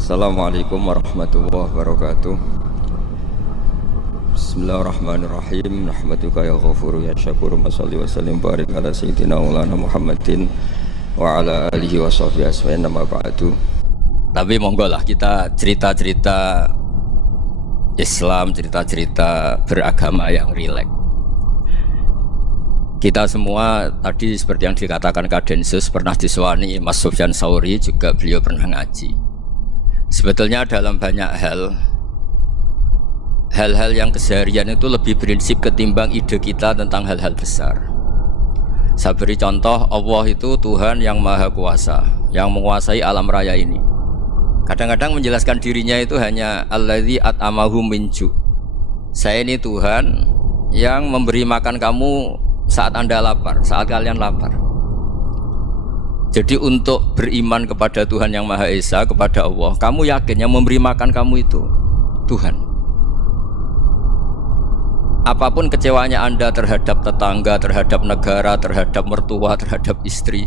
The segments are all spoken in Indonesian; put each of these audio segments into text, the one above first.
Assalamualaikum warahmatullahi wabarakatuh. Bismillahirrahmanirrahim. Nahmaduka ya ghafuru ya syakuru. Mashalli wa sallim barik ala sayyidina maulana Muhammadin wa ala alihi wa sahbihi asma'in nama ba'du. Tapi monggo lah kita cerita-cerita Islam, cerita-cerita beragama yang rileks. Kita semua tadi seperti yang dikatakan Kadensus pernah disewani Mas Sufyan Sauri, juga beliau pernah ngaji. Sebetulnya dalam banyak hal-hal yang keseharian itu lebih prinsip ketimbang ide kita tentang hal-hal besar. Saya beri contoh, Allah itu Tuhan yang Maha Kuasa, yang menguasai alam raya ini. Kadang-kadang menjelaskan dirinya itu hanya Alladzi at'amahum min ju'. Saya ini Tuhan yang memberi makan kamu saat Anda lapar, saat kalian lapar. Jadi untuk beriman kepada Tuhan yang Maha Esa, kepada Allah, kamu yakin yang memberi makan kamu itu Tuhan. Apapun kecewanya Anda terhadap tetangga, terhadap negara, terhadap mertua, terhadap istri,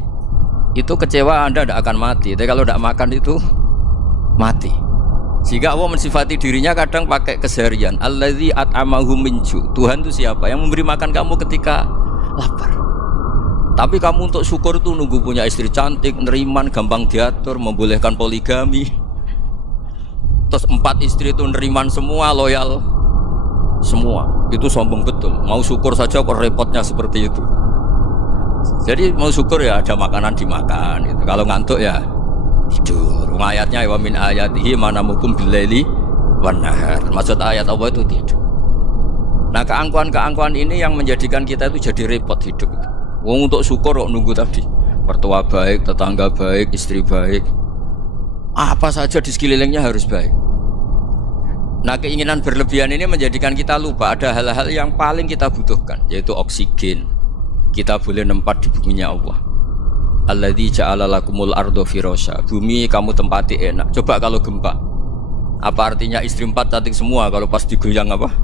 itu kecewa Anda tidak akan mati. Tapi kalau tidak makan itu mati. Sehingga Allah mensifati dirinya kadang pakai keseharian. Alladzi at'amahum min ju'. Tuhan itu siapa? Yang memberi makan kamu ketika lapar. Tapi kamu untuk syukur itu nunggu punya istri cantik, neriman, gampang diatur, membolehkan poligami. Terus 4 istri itu neriman semua, loyal semua. Itu sombong betul. Mau syukur saja kok repotnya seperti itu. Jadi mau syukur ya ada makanan dimakan gitu. Kalau ngantuk ya tidur. Ayatnya wa min ayatihi manamukum billaili wan nahar. Maksud ayat Allah itu tidur. Nah, keangkuhan-keangkuhan ini yang menjadikan kita itu jadi repot hidup itu. Wong untuk syukur kok nunggu tadi. Mertua baik, tetangga baik, istri baik. Apa saja di sekelilingnya harus baik. Nah, keinginan berlebihan ini menjadikan kita lupa ada hal-hal yang paling kita butuhkan, yaitu oksigen. Kita boleh nempat di buminya Allah. Alladzi ja'ala lakumul ardo firasya. Bumi kamu tempati enak. Coba kalau gempa. Apa artinya istri 4 cantik semua kalau pas digoyang apa?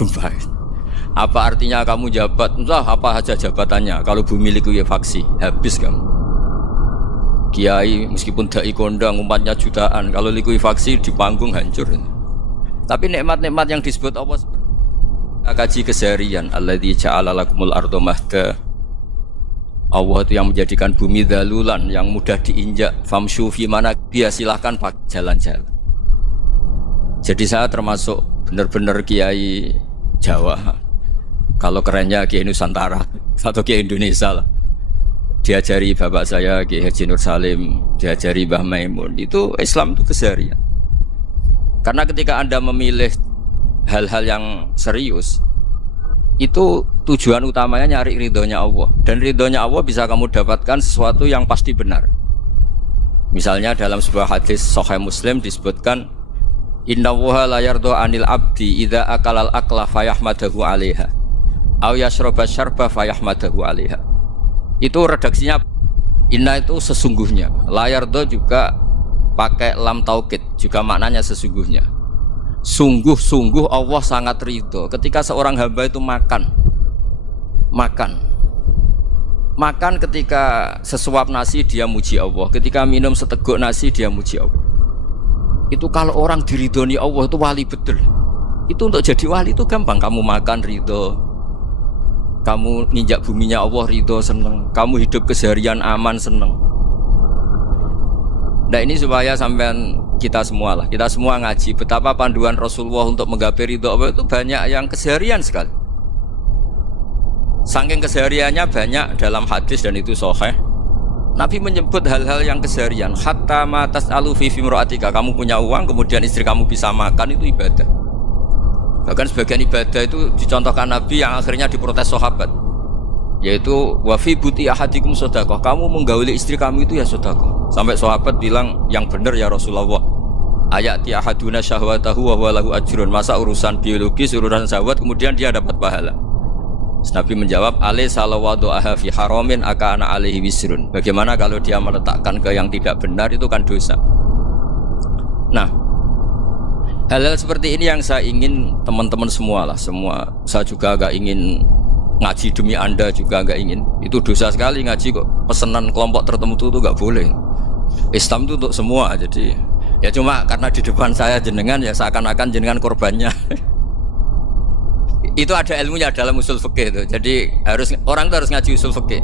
Gempa. Apa artinya kamu jabat? Entah apa saja jabatannya. Kalau bumi likuifaksi, habis kamu. Kiai meskipun dai kondang umatnya jutaan, kalau likuifaksi di panggung hancur. Tapi nikmat-nikmat yang disebut Allah seperti kaji keseharian. Alladzi ja'ala lakumul ardo mahda. Allah itu yang menjadikan bumi dalulan, yang mudah diinjak. Famshu fi mana biya, silahkan pakai jalan-jalan. Jadi saya termasuk benar-benar kiai Jawa. Kalau kerennya Kiai Nusantara atau Kiai Indonesia lah. Diajari bapak saya Kiai Haji Nur Salim, diajari Mbah Maimun. Itu Islam itu keseharian. Karena ketika Anda memilih hal-hal yang serius, itu tujuan utamanya nyari ridhonya Allah. Dan ridhonya Allah bisa kamu dapatkan sesuatu yang pasti benar. Misalnya dalam sebuah hadis Sahih Muslim disebutkan, Innallaha la yardha 'anil 'abdi idza akalal akla fayahmadahu 'alaiha aw yashraба syarba fayahmadahu 'alaiha. Itu redaksinya inna itu sesungguhnya. La yardha juga pakai lam taukid, juga maknanya sesungguhnya. Sungguh-sungguh Allah sangat ridho ketika seorang hamba itu makan ketika sesuap nasi dia muji Allah, ketika minum seteguk nasi dia muji Allah. Itu kalau orang diridhoni Allah itu wali betul. Itu untuk jadi wali itu gampang. Kamu makan ridho, kamu nginjak buminya Allah ridho, seneng. Kamu hidup keseharian aman, seneng. Nah, ini supaya sampean kita semua lah, kita semua ngaji betapa panduan Rasulullah untuk menggapai ridho Allah itu banyak yang keseharian sekali. Saking kesehariannya banyak dalam hadis dan itu sahih. Nabi menyebut hal-hal yang keseharian. Hatta ma tas'alu fi imra'atika. Kamu punya uang, kemudian istri kamu bisa makan, itu ibadah. Bahkan sebagian ibadah itu dicontohkan Nabi yang akhirnya diprotes sahabat, yaitu wa fi buti ahadikum shadaqah. Kamu menggauli istri kamu itu ya sedekah. Sampai sahabat bilang, yang benar ya Rasulullah. Ayati ahaduna syahwatahu wa huwa lahu ajrun. Masa urusan biologis, urusan syahwat kemudian dia dapat pahala? Nabi menjawab, alaysa lawadu'aha fi haramin akana alaihi wisrun. Bagaimana kalau dia meletakkan ke yang tidak benar, itu kan dosa. Nah, hal-hal seperti ini yang saya ingin teman-teman semua lah, semua. Saya juga agak ingin ngaji demi Anda juga agak ingin. Itu dosa sekali ngaji kok pesanan kelompok tertentu itu enggak boleh. Islam itu untuk semua. Jadi Ya cuma karena di depan saya jenengan ya seakan-akan jenengan korbannya. Itu ada ilmunya dalam usul fikih itu. Jadi orang itu harus ngaji usul fikih.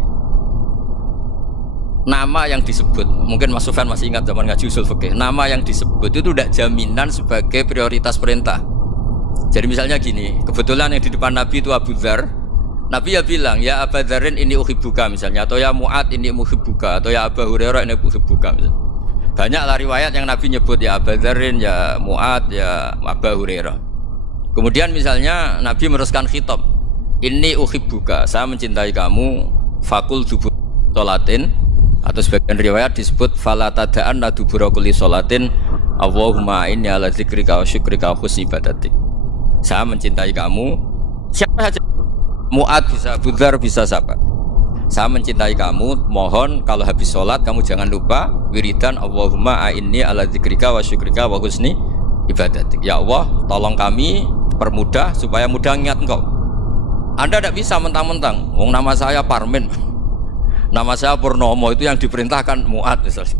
Nama yang disebut, mungkin Mas Sufyan masih ingat zaman ngaji usul fikih. Nama yang disebut itu tidak jaminan sebagai prioritas perintah. Jadi misalnya gini, kebetulan yang di depan Nabi itu Abu Dzar. Nabi ya bilang, ya Abu Dzarin ini uhibbuka misalnya, atau ya Mu'ad ini uhibbuka, atau ya Abu Hurairah ini uhibbuka misalnya. Banyaklah riwayat yang Nabi nyebut ya Abu Dzarin, ya Mu'ad, ya Abu Hurairah. Kemudian misalnya Nabi meneruskan khitab, ini uhibbuka, saya mencintai kamu, fakul dubur sholatin, atau sebagian riwayat disebut fala tada'anna dubura kulli sholatin Allahumma inni ala dzikrika wa syukrika wa husni ibadatik. Saya mencintai kamu, siapa saja, Mu'ad bisa, Abu Dzar bisa, siapa. Saya mencintai kamu, mohon kalau habis sholat kamu jangan lupa wiridan Allahumma a'inni ala dzikrika wa syukrika wa husni ibadatik. Ya Allah, tolong kami permudah supaya mudah ingat engkau. Anda tidak bisa mentang-mentang, nama saya Parmin, nama saya Purnomo, itu yang diperintahkan Mu'ad misalnya.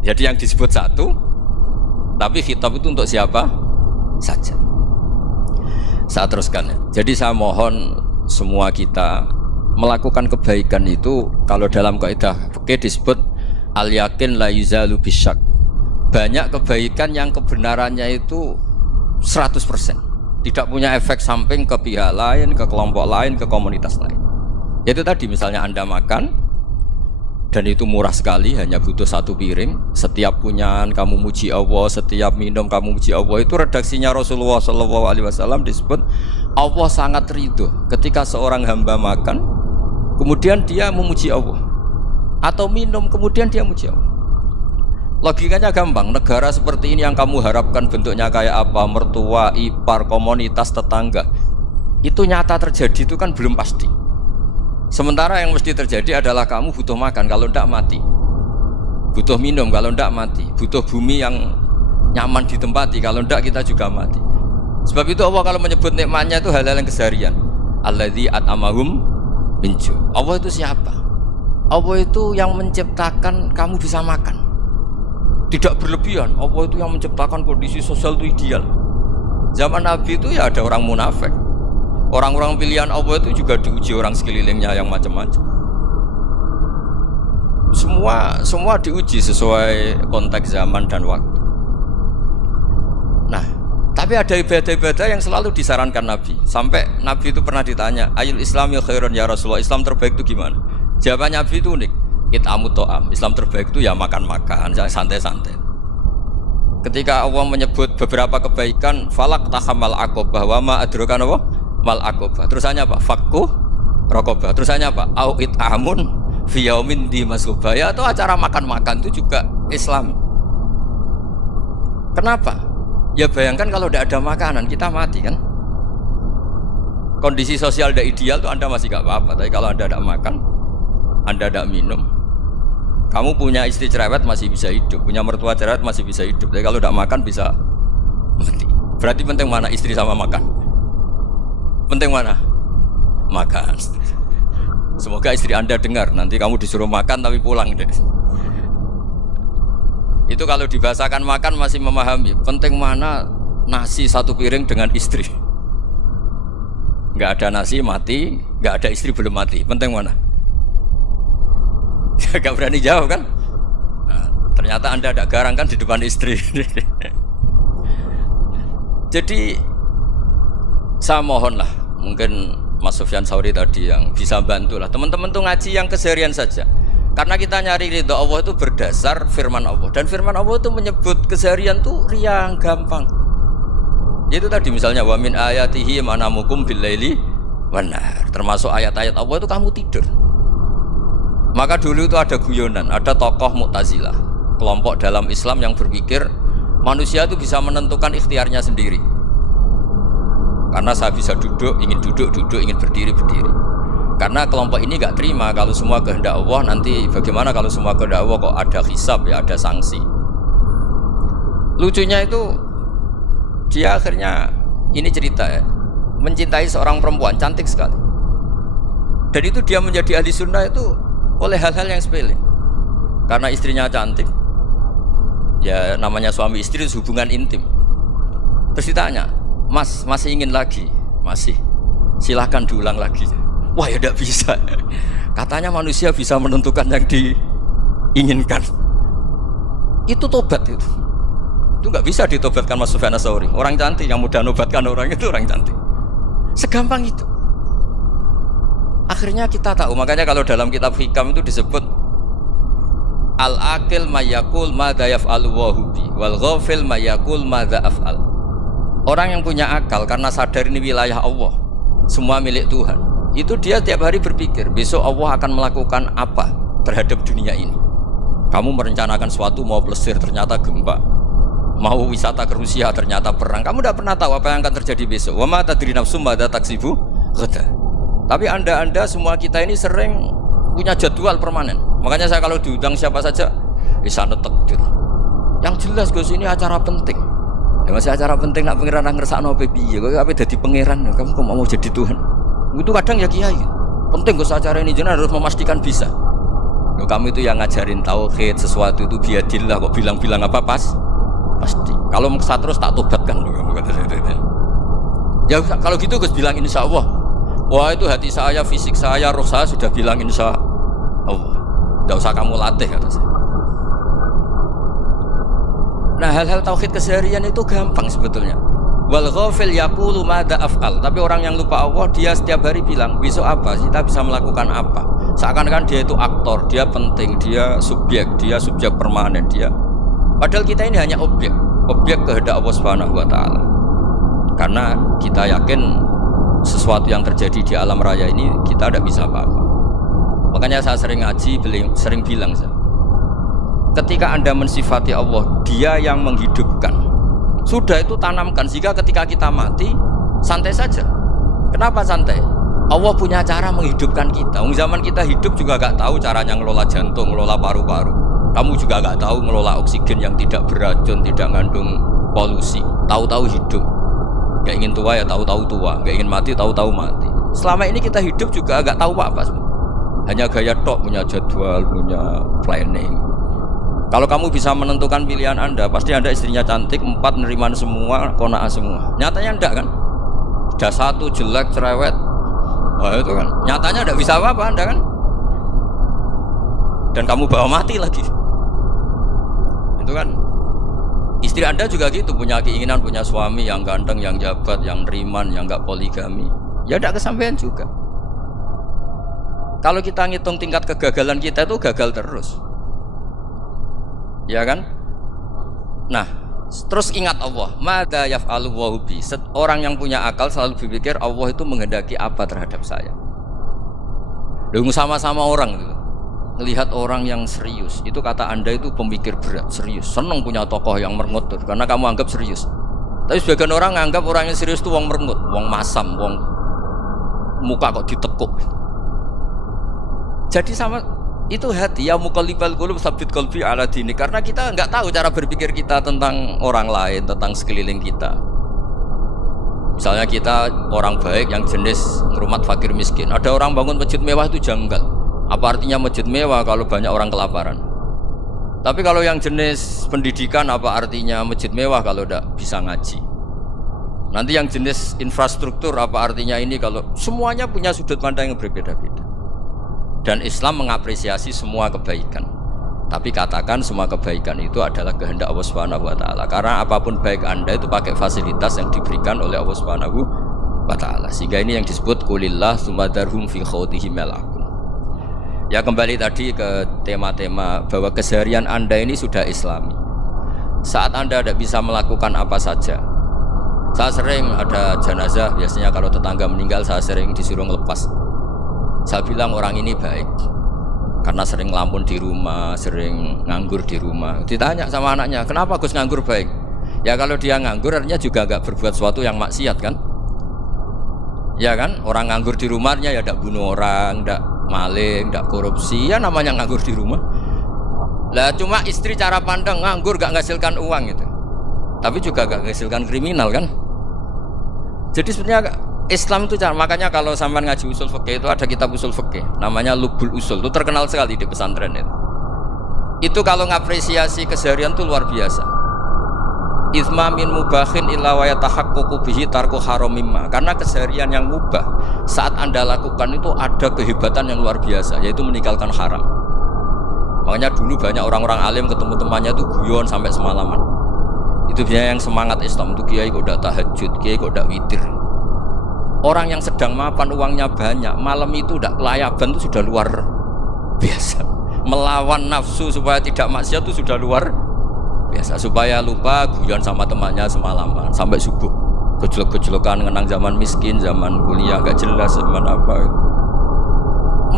Jadi yang disebut satu, tapi khitab itu untuk siapa saja. Saya teruskan ya. Jadi saya mohon semua kita melakukan kebaikan itu, kalau dalam kaidah fikih disebut al yakin la yuzalu bisyak. Banyak kebaikan yang kebenarannya itu 100%, tidak punya efek samping ke pihak lain, ke kelompok lain, ke komunitas lain. Itu tadi misalnya Anda makan dan itu murah sekali, hanya butuh satu piring, setiap punyaan kamu muji Allah, setiap minum kamu muji Allah. Itu redaksinya Rasulullah SAW disebut Allah sangat ridho ketika seorang hamba makan kemudian dia memuji Allah, atau minum kemudian dia muji Allah. Logikanya gampang, negara seperti ini yang kamu harapkan bentuknya kayak apa, mertua, ipar, komunitas, tetangga, itu nyata terjadi itu kan belum pasti. Sementara yang mesti terjadi adalah kamu butuh makan, kalau tidak mati. Butuh minum, kalau tidak mati. Butuh bumi yang nyaman ditempati, kalau tidak kita juga mati. Sebab itu Allah kalau menyebut nikmatnya itu hal-hal yang keseharian. Alladzi at'amahum min ju'. Allah itu siapa? Allah itu yang menciptakan kamu bisa makan. Tidak berlebihan. Allah itu yang menciptakan kondisi sosial itu ideal. Zaman Nabi itu ya ada orang munafik. Orang-orang pilihan Allah itu juga diuji orang sekelilingnya yang macam-macam. Semua diuji sesuai konteks zaman dan waktu. Nah, tapi ada ibadah-ibadah yang selalu disarankan Nabi. Sampai Nabi itu pernah ditanya, Ayul Islami khairun ya Rasulullah, Islam terbaik itu gimana? Jawaban Nabi itu unik. It'amu to'am, Islam terbaik itu ya makan-makan, santai-santai. Ketika Allah menyebut beberapa kebaikan, falak tahamal aqobah wa ma adrokan apa? Mal aqobah. Terusannya apa? Fakku raqobah. Terusannya apa? Au it'amun fi yaumin di masubah. Ya, atau acara makan-makan itu juga Islam. Kenapa? Ya bayangkan kalau tidak ada makanan kita mati kan? Kondisi sosial tidak ideal tuh Anda masih gak apa-apa. Tapi kalau Anda tidak makan, Anda tidak minum, kamu punya istri cerewet masih bisa hidup, punya mertua cerewet masih bisa hidup. Tapi kalau tidak makan bisa mati. Berarti penting mana istri sama makan? Penting mana? Makan. Semoga istri Anda dengar, nanti kamu disuruh makan tapi pulang deh. Itu kalau dibahasakan makan masih memahami. Penting mana nasi satu piring dengan istri. Nggak ada nasi mati, nggak ada istri belum mati. Penting mana? Gak berani jawab kan? Nah, ternyata Anda ada garang kan di depan istri. Jadi saya mohonlah, mungkin Mas Sufyan Sauri tadi yang bisa bantulah teman-teman tuh ngaji yang keseharian saja. Karena kita nyari ridho Allah itu berdasar firman Allah, dan firman Allah itu menyebut keseharian tuh riang gampang. Itu tadi misalnya wa min ayatihi manamukum billaili wan nahar. Termasuk ayat-ayat Allah itu kamu tidur. Maka dulu itu ada guyonan, ada tokoh Mu'tazilah, kelompok dalam Islam yang berpikir manusia itu bisa menentukan ikhtiarnya sendiri. Karena saya bisa duduk, ingin duduk, ingin berdiri. Karena kelompok ini gak terima kalau semua kehendak Allah, nanti bagaimana kalau semua kehendak Allah kok ada hisab, ya ada sanksi. Lucunya itu dia akhirnya, ini cerita ya, mencintai seorang perempuan cantik sekali. Dan itu dia menjadi ahli sunnah itu oleh hal-hal yang sepele. Karena istrinya cantik, Ya namanya suami istri itu hubungan intim. Terus ditanya, Mas masih ingin lagi? Masih. Silahkan diulang lagi. Wah ya tidak bisa. Katanya manusia bisa menentukan yang diinginkan. Itu tobat itu. Itu nggak bisa ditobatkan Mas Sufyan Ats-Tsauri. Orang cantik yang mudah nobatkan orang itu orang cantik. Segampang itu. Akhirnya kita tahu. Makanya kalau dalam kitab Hikam itu disebut al-aqil mayyakul madza yaf'alu wa hubi wal ghafil mayyakul madza af'al. Orang yang punya akal karena sadar ini wilayah Allah, semua milik Tuhan, itu dia tiap hari berpikir besok Allah akan melakukan apa terhadap dunia ini. Kamu merencanakan suatu mau plesir ternyata gempa, mau wisata ke Rusia ternyata perang. Kamu tidak pernah tahu apa yang akan terjadi besok. Wa ma tadri nafsum madza taksibu ghadan. Tapi anda semua kita ini sering punya jadwal permanen. Makanya saya kalau diundang siapa saja sana takdir. Yang jelas Gus ini acara penting. Ya masih acara penting nak pangeran ngersakno piye? Kok ape dadi pangeran? Kamu kok mau jadi Tuhan? Itu kadang ya kiai. Penting Gus acara ini jenengan harus memastikan bisa. Loh, kamu itu yang ngajarin tauhid, sesuatu itu biadillah kok bilang-bilang apa pasti. Kalau maksa terus tak tobatkan loh kamu kata saya. Ya kalau gitu Gus bilang insya Allah. Wah itu hati saya, fisik saya, roh saya sudah bilang insya Allah. Tidak usah kamu latih kata saya. Nah hal-hal tauhid keseharian itu gampang sebetulnya. Wal ghafil yaqulu madza af'al. Tapi orang yang lupa Allah dia setiap hari bilang besok apa? Kita bisa melakukan apa? Seakan-akan dia itu aktor, dia penting, dia subjek permanen dia. Padahal kita ini hanya objek kehendak Allah Subhanahu wa taala. Karena kita yakin sesuatu yang terjadi di alam raya ini kita tidak bisa apa-apa. Makanya saya sering ngaji, sering bilang saya, ketika Anda mensifati Allah, Dia yang menghidupkan. Sudah itu tanamkan sehingga ketika kita mati santai saja. Kenapa santai? Allah punya cara menghidupkan kita. Zaman kita hidup juga gak tahu caranya ngelola jantung, ngelola paru-paru. Kamu juga gak tahu ngelola oksigen yang tidak beracun, tidak mengandung polusi. Tahu-tahu hidup. Gak ingin tua ya tahu-tahu tua, gak ingin mati tahu-tahu mati. Selama ini kita hidup juga gak tahu apa-apa. Hanya gaya tok, punya jadwal, punya planning. Kalau kamu bisa menentukan pilihan Anda, pasti Anda istrinya cantik, 4 neriman semua, kona'ah semua. Nyatanya enggak kan? Ada 1 jelek, cerewet. Wah itu kan, nyatanya enggak bisa apa-apa Anda kan? Dan kamu bawa mati lagi. Itu kan. Istri Anda juga gitu, punya keinginan, punya suami yang ganteng, yang jabat, yang neriman, yang enggak poligami. Ya enggak kesampaian juga. Kalau kita ngitung tingkat kegagalan kita itu gagal terus. Ya kan? Nah, terus ingat Allah, madza yaf'alu wa bi. Orang yang punya akal selalu berpikir Allah itu menghendaki apa terhadap saya. Lalu sama-sama orang gitu. Melihat orang yang serius, itu kata Anda itu pemikir berat, serius. Senang punya tokoh yang merengut karena kamu anggap serius. Tapi sebagian orang anggap orang yang serius itu wong merengut, wong masam, wong muka kok ditekuk. Jadi sama itu hati ya muqallibal qulub tsabbit qalbi ala dini, karena kita enggak tahu cara berpikir kita tentang orang lain, tentang sekeliling kita. Misalnya kita orang baik yang jenis ngrumat fakir miskin. Ada orang bangun masjid mewah itu janggal. Apa artinya masjid mewah kalau banyak orang kelaparan? Tapi kalau yang jenis pendidikan apa artinya masjid mewah kalau tidak bisa ngaji? Nanti yang jenis infrastruktur apa artinya ini kalau semuanya punya sudut pandang yang berbeda-beda. Dan Islam mengapresiasi semua kebaikan. Tapi katakan semua kebaikan itu adalah kehendak Allah Subhanahu wa taala. Karena apapun baik Anda itu pakai fasilitas yang diberikan oleh Allah Subhanahu wa taala. Sehingga ini yang disebut qulillah tsumadarhum fi khawdihim yal'abun. Ya kembali tadi ke tema-tema bahwa keseharian Anda ini sudah Islami. Saat Anda tidak bisa melakukan apa saja. Saya sering ada jenazah, biasanya kalau tetangga meninggal saya sering disuruh ngelepas. Saya bilang orang ini baik karena sering ngelamun di rumah, sering nganggur di rumah. Ditanya sama anaknya, kenapa Gus nganggur baik? Ya kalau dia nganggur artinya juga gak berbuat sesuatu yang maksiat kan? Ya kan, orang nganggur di rumahnya ya tidak bunuh orang, tidak maling, tidak korupsi, ya namanya nganggur di rumah. Lah cuma istri cara pandang nganggur gak menghasilkan uang gitu, tapi juga gak menghasilkan kriminal kan? Jadi sebenarnya Islam itu cara, makanya kalau sampai ngaji usul fikih itu ada kitab usul fikih namanya Lubul Usul, itu terkenal sekali di pesantren itu. Itu kalau ngapresiasi keseharian tuh luar biasa. Itsma min mubakhin illa wa yatahaqqaqu bihi tarku haramimma. Karena keseharian yang mubah saat Anda lakukan itu ada kehebatan yang luar biasa, yaitu meninggalkan haram. Makanya dulu banyak orang-orang alim ketemu temannya itu guyon sampai semalaman. Itu biasanya yang semangat Islam itu kiai kok ndak tahajud, kiai kok ndak witir. Orang yang sedang mapan uangnya banyak, malam itu ndak kelayaban itu sudah luar biasa. Melawan nafsu supaya tidak maksiat itu sudah luar biasa, supaya lupa guyon sama temannya semalaman sampai subuh, gejolak-gejolokan ngenang zaman miskin, zaman kuliah gak jelas, zaman apa.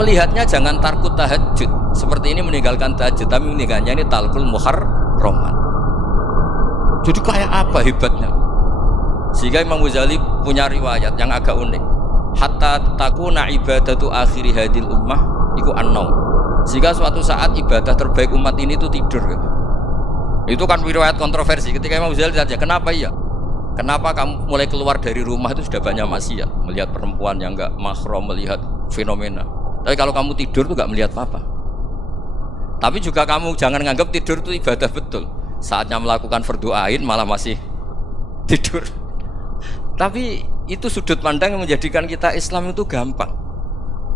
Melihatnya jangan tarku tahajud seperti ini, meninggalkan tahajud, tapi meninggalkannya ini talkul muharraman. Jadi kayak apa hebatnya? Sehingga Imam Ghazali punya riwayat yang agak unik. Hatta takuna ibadatu akhiri hadil ummah iku an-naum. Sehingga suatu saat ibadah terbaik umat ini itu tidur. Itu kan riwayat kontroversi. Ketika Imam Ghazali saja, kenapa iya? Kenapa kamu mulai keluar dari rumah itu sudah banyak maksiat, melihat perempuan yang enggak mahram, melihat fenomena. Tapi kalau kamu tidur itu enggak melihat apa-apa. Tapi juga kamu jangan nganggap tidur itu ibadah betul. Saatnya melakukan fardu ain malah masih tidur. Tapi itu sudut pandang yang menjadikan kita Islam itu gampang.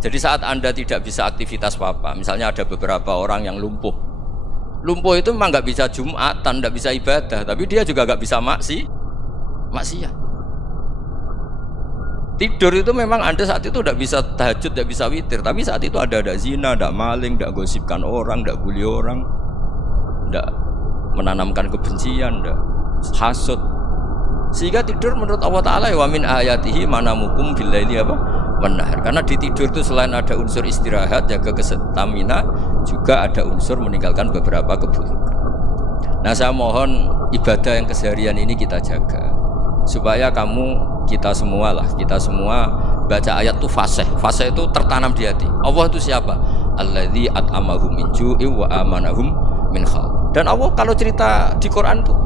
Jadi saat Anda tidak bisa aktivitas apa-apa, misalnya ada beberapa orang yang lumpuh. Lumpuh itu memang nggak bisa Jumatan, nggak bisa ibadah, tapi dia juga nggak bisa maksiat. Tidur itu memang Anda saat itu nggak bisa tahajud, nggak bisa witir, tapi saat itu ada zina, ada maling, nggak gosipkan orang, nggak bully orang, nggak menanamkan kebencian, nggak hasud. Sehingga tidur menurut Allah Ta'ala wa min ayatihi manamukum billaili apa? Benar. Karena di tidur itu selain ada unsur istirahat, jaga kestamina, juga ada unsur meninggalkan beberapa keburukan. Nah, saya mohon ibadah yang keseharian ini kita jaga supaya kita semua baca ayat itu fasih itu tertanam di hati. Allah itu siapa? Alladzi at'amahum min ju'in wa amanahum min khauf. Dan Allah kalau cerita di Quran tuh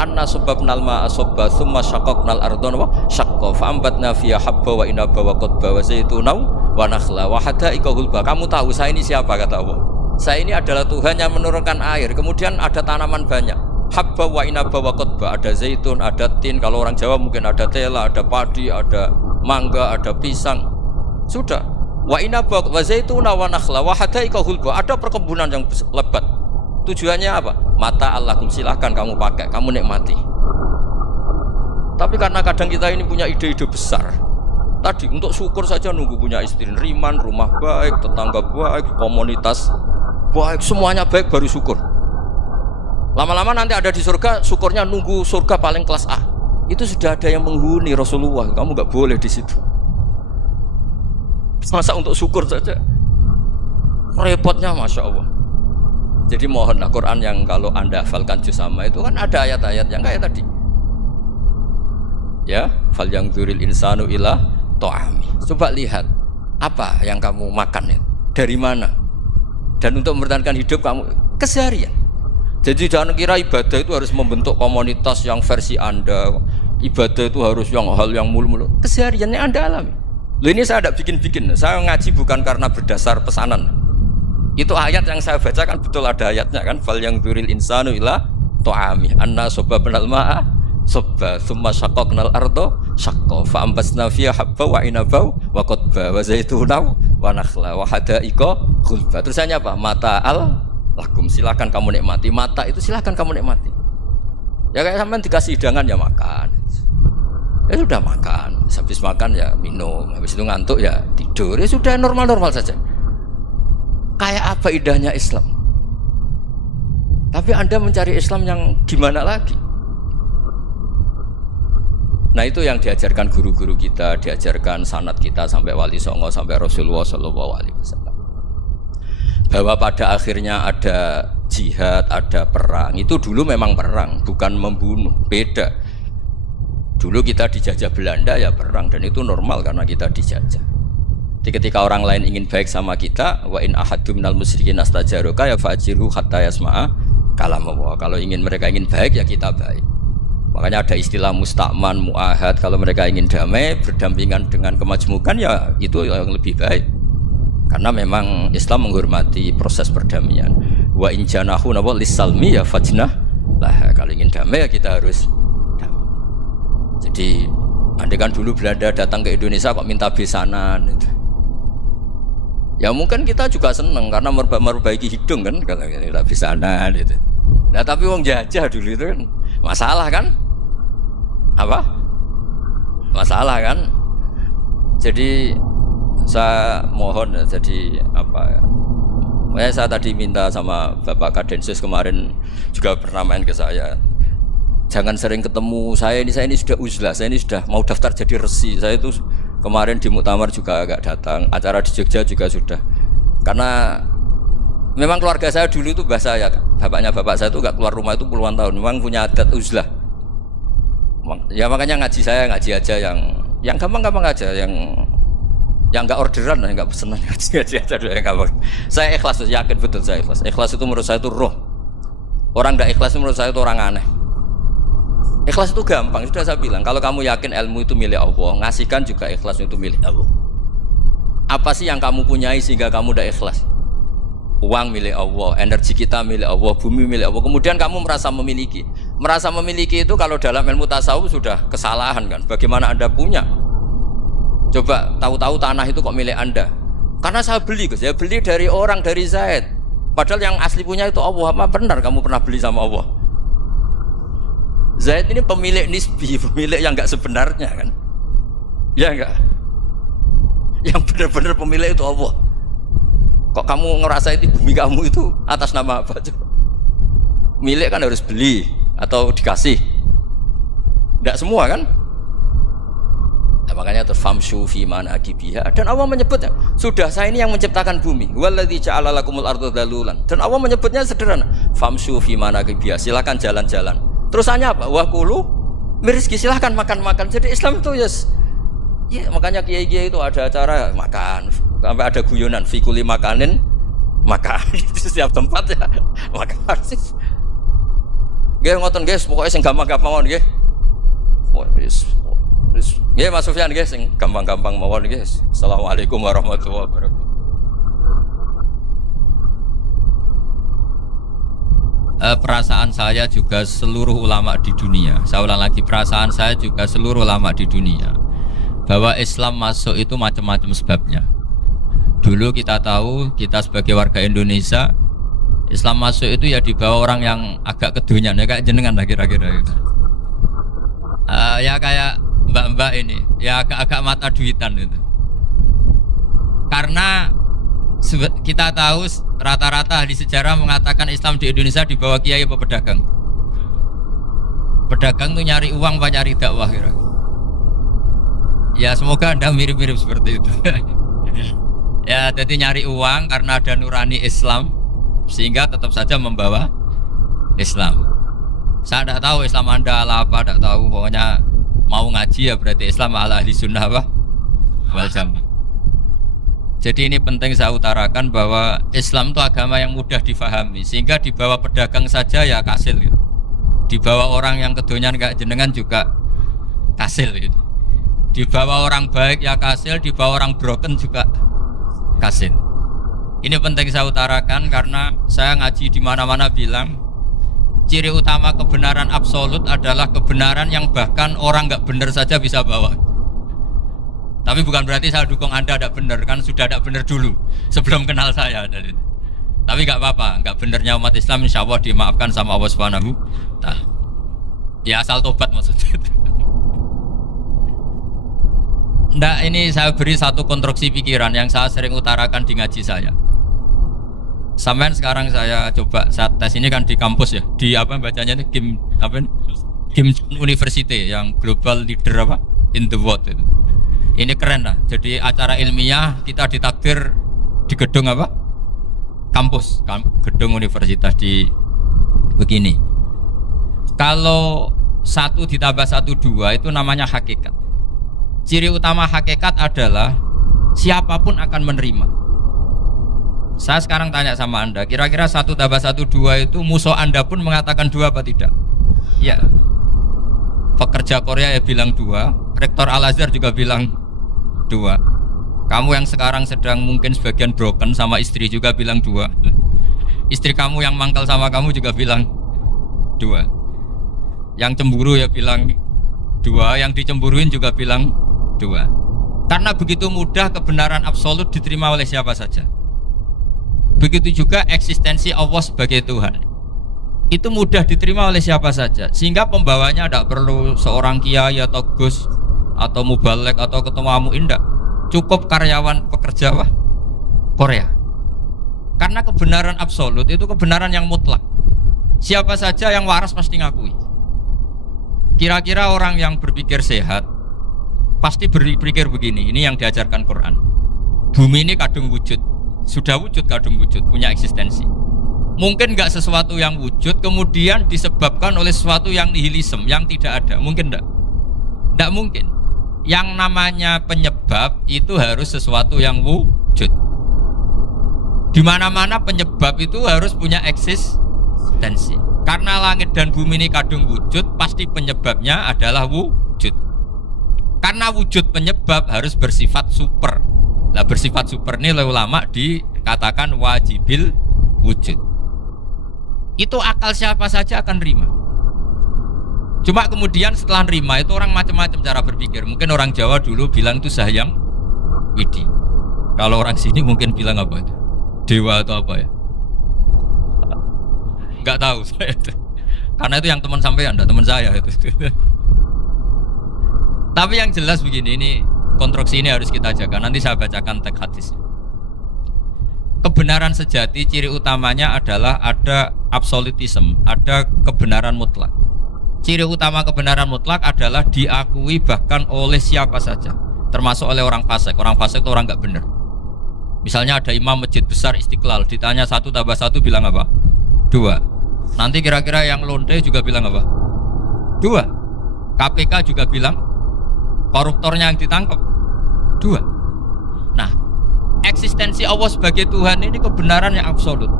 anna sababnal ma'a sabba thumma syaqaqnal ardha wa syaqqa fa ambatna fiha habba wa inaba wa qadba wa zaituna wa nakhla wa hada'iqa gulba. Kamu tahu saya ini siapa, kata Allah. Saya ini adalah Tuhan yang menurunkan air, kemudian ada tanaman banyak, habba wa inaba wa qadba, ada zaitun, ada tin, kalau orang Jawa mungkin ada tela, ada padi, ada mangga, ada pisang. Sudah. Wa inaba wa zaituna wa nakhla wa hada'iqa gulba, ada perkebunan yang lebat. Tujuannya apa? Mata Allahkum, silahkan kamu pakai, kamu nikmati. Tapi karena kadang kita ini punya ide-ide besar. Tadi untuk syukur saja nunggu punya istri riman, rumah baik, tetangga baik, komunitas baik, semuanya baik baru syukur. Lama-lama nanti ada di surga, syukurnya nunggu surga paling kelas A. Itu sudah ada yang menghuni Rasulullah, kamu nggak boleh di situ. Masa untuk syukur saja repotnya, masya Allah. Jadi mohonlah Quran yang kalau Anda hafalkan juz sama itu kan ada ayat-ayat yang kayak tadi. Ya, fal yang dzuril insanu ila ta'ami. Coba lihat apa yang kamu makan itu, dari mana? Dan untuk mempertahankan hidup kamu keseharian. Jadi jangan kira ibadah itu harus membentuk komunitas yang versi Anda. Ibadah itu harus yang hal yang mulu-mulu. Kesehariannya Anda alami. Loh, ini saya tidak bikin-bikin. Saya ngaji bukan karena berdasar pesanan. Itu ayat yang saya baca kan betul ada ayatnya kan, fal yang dzuril insanu ila ta'ami anna sababnal ma'a sabba thumma syaqaqnal ardha syaqqa fa ambasna fiha habba wa inaba wa qadba wa zaituna wa nakhla wa hada'iqa ghulba. Terusannya apa? Mata'al lakum, silakan kamu nikmati. Mata itu silakan kamu nikmati. Ya kayak sampean dikasih hidangan ya makan. Ya sudah makan, habis makan ya minum, habis itu ngantuk ya tidur. Ya sudah normal-normal saja. Kayak apa indahnya Islam. Tapi Anda mencari Islam yang gimana lagi? Nah, itu yang diajarkan guru-guru kita, diajarkan sanad kita sampai Wali Songo, sampai Rasulullah SAW. Bahwa pada akhirnya ada jihad, ada perang. Itu dulu memang perang, bukan membunuh, beda. Dulu kita dijajah Belanda ya perang, dan itu normal karena kita dijajah. Jadi ketika orang lain ingin baik sama kita, wa in ahadu minal musyrikin astajaruka ya fa'jirhu hatta yasma'a kalam Allah. Kalau mereka ingin baik ya kita baik. Makanya ada istilah musta'man, mu'ahad. Kalau mereka ingin damai, berdampingan dengan kemajmukan ya itu yang lebih baik. Karena memang Islam menghormati proses perdamaian. Wa in janahu nawa lisalmi ya fajnah lah. Kalau ingin damai ya kita harus damai. Jadi andai kan dulu Belanda datang ke Indonesia kok minta besanan gitu. Ya mungkin kita juga seneng karena memperbaiki hidung kan kalau minta besanan gitu. Nah tapi wong jajah dulu itu kan masalah kan? Apa? Masalah kan? Jadi saya mohon ya, jadi apa ya? Saya tadi minta sama Bapak Kadensus kemarin juga pernah main ke saya. Jangan sering ketemu saya ini sudah uzlah, saya ini sudah mau daftar jadi resi. Saya itu kemarin di muktamar juga agak datang, acara di Jogja juga sudah. Karena memang keluarga saya dulu itu bahasa ya, bapaknya bapak saya itu gak keluar rumah itu puluhan tahun, memang punya adat uzlah. Ya makanya ngaji saya ngaji aja yang gampang-gampang aja, yang nggak orderan, yang nggak pesenan, ngaji aja dulu yang gampang. Saya ikhlas, yakin betul saya ikhlas. Ikhlas itu menurut saya itu roh. Orang nggak ikhlas itu menurut saya itu orang aneh. Ikhlas itu gampang, sudah saya bilang. Kalau kamu yakin ilmu itu milik Allah, ngasihkan juga ikhlas itu milik Allah. Apa sih yang kamu punyai sehingga kamu udah ikhlas? Uang milik Allah, energi kita milik Allah, bumi milik Allah. Kemudian kamu merasa memiliki. Merasa memiliki itu kalau dalam ilmu tasawuf sudah kesalahan kan? Bagaimana Anda punya? Coba tahu-tahu tanah itu kok milik Anda? Karena saya beli, saya beli dari orang, dari Zaid. Padahal yang asli punya itu Allah. Apa benar kamu pernah beli sama Allah? Zaid ini pemilik nisbi, pemilik yang enggak sebenarnya kan? Ya enggak? Yang benar-benar pemilik itu Allah. Kok kamu ngerasa itu bumi kamu itu atas nama apa? Coba. Milik kan harus beli atau dikasih. Enggak semua kan? Nah, makanya terus famshu fi manakibiha, dan Allah menyebutnya sudah saya ini yang menciptakan bumi, waladzi ja'ala lakumul arda dalulan, dan Allah menyebutnya sederhana, famshu fi manakibiha, silakan jalan-jalan. Terusannya apa? Wa kulu mirizki, silakan makan-makan. Jadi Islam itu ya makanya kiai-kiai itu ada acara makan, sampai ada guyonan fikuli makanin makan di setiap tempat ya makan. Nggih ngoten guys, pokoknya sing gampang-gampang nggih. Nggih Mas Sufyan nggih sing gampang-gampang mawon nggih. Assalamualaikum warahmatullahi wabarakatuh. Perasaan saya juga seluruh ulama di dunia. Saya ulang lagi, perasaan saya juga seluruh ulama di dunia bahwa Islam masuk itu macam-macam sebabnya. Dulu kita tahu, kita sebagai warga Indonesia, Islam masuk itu ya dibawa orang yang agak kedonyan, ya kayak jenengan lah kira-kira gitu. Ya kayak mbak-mbak ini, ya agak-agak mata duitan gitu. Karena kita tahu rata-rata ahli sejarah mengatakan Islam di Indonesia dibawa kiai apa pedagang. Pedagang tuh nyari uang apa nyari dakwah kira-kira. Ya semoga Anda mirip-mirip seperti itu. Ya jadi nyari uang karena ada nurani Islam sehingga tetap saja membawa Islam. Saya tidak tahu Islam Anda ala apa, tidak tahu, pokoknya mau ngaji ya berarti Islam ala ahli sunnah apa? Wal jamaah. Jadi ini penting saya utarakan bahwa Islam itu agama yang mudah difahami, sehingga dibawa pedagang saja ya kasil gitu. Dibawa orang yang kedonyan kayak jenengan juga kasil gitu. Dibawa orang baik ya kasil, dibawa orang broken juga kasil. Ini penting saya utarakan karena saya ngaji di mana-mana bilang ciri utama kebenaran absolut adalah kebenaran yang bahkan orang nggak benar saja bisa bawa. Tapi bukan berarti saya dukung Anda tidak benar, kan sudah tidak benar dulu sebelum kenal saya. Tapi nggak apa-apa, nggak benernya umat Islam insya Allah dimaafkan sama Allah Subhanahu. Ya asal tobat maksudnya. Nggak, ini saya beri satu konstruksi pikiran yang saya sering utarakan di ngaji saya. Sampai sekarang saya coba saat tes ini kan di kampus ya, di apa bacanya ini Kim University yang global leader apa in the world itu. Ini keren lah. Jadi acara ilmiah kita ditakdir di gedung apa? Kampus, gedung universitas di begini. Kalau 1 ditambah 1 2 itu namanya hakikat. Ciri utama hakikat adalah siapapun akan menerima. Saya sekarang tanya sama Anda, kira-kira 1 tambah 1 2 itu musuh Anda pun mengatakan 2 apa tidak? Ya. Pekerja Korea ya bilang 2, rektor Al-Azhar juga bilang 2. Kamu yang sekarang sedang mungkin sebagian broken sama istri juga bilang 2. Istri kamu yang mangkal sama kamu juga bilang 2. Yang cemburu ya bilang 2, yang dicemburuin juga bilang 2. Karena begitu mudah kebenaran absolut diterima oleh siapa saja. Begitu juga eksistensi Allah sebagai Tuhan. Itu mudah diterima oleh siapa saja. Sehingga pembawanya tidak perlu seorang kiai atau gus atau mubalek atau ketua muin, tidak. Cukup karyawan pekerja Korea. Karena kebenaran absolut itu kebenaran yang mutlak. Siapa saja yang waras pasti ngakui. Kira-kira orang yang berpikir sehat pasti berpikir begini. Ini yang diajarkan Quran. Bumi ini kadung wujud. Sudah wujud kadung wujud, punya eksistensi. Mungkin nggak sesuatu yang wujud kemudian disebabkan oleh sesuatu yang nihilisme, yang tidak ada. Mungkin enggak? Enggak mungkin. Yang namanya penyebab itu harus sesuatu yang wujud. Di mana-mana penyebab itu harus punya eksistensi. Karena langit dan bumi ini kadung wujud, pasti penyebabnya adalah wujud. Karena wujud penyebab harus bersifat super. Nah, bersifat super ini oleh ulama dikatakan wajibil wujud. Itu akal siapa saja akan nerima. Cuma kemudian setelah nerima itu orang macam-macam cara berpikir. Mungkin orang Jawa dulu bilang itu Sahyang Widi. Kalau orang sini mungkin bilang apa itu? Dewa atau apa ya? Enggak tahu saya itu. Karena itu yang teman sampean, enggak teman saya itu. Tapi yang jelas begini, ini konstruksi ini harus kita jaga. Nanti saya bacakan teks hadisnya. Kebenaran sejati ciri utamanya adalah ada absolutisme, ada kebenaran mutlak. Ciri utama kebenaran mutlak adalah diakui bahkan oleh siapa saja, termasuk oleh orang fasik. Orang fasik itu orang nggak benar. Misalnya ada imam masjid besar Istiqlal, ditanya 1 tambah 1 bilang apa? 2. Nanti kira-kira yang lonte juga bilang apa? 2. KPK juga bilang koruptornya yang ditangkap 2. Nah, eksistensi Allah sebagai Tuhan ini kebenaran yang absolut.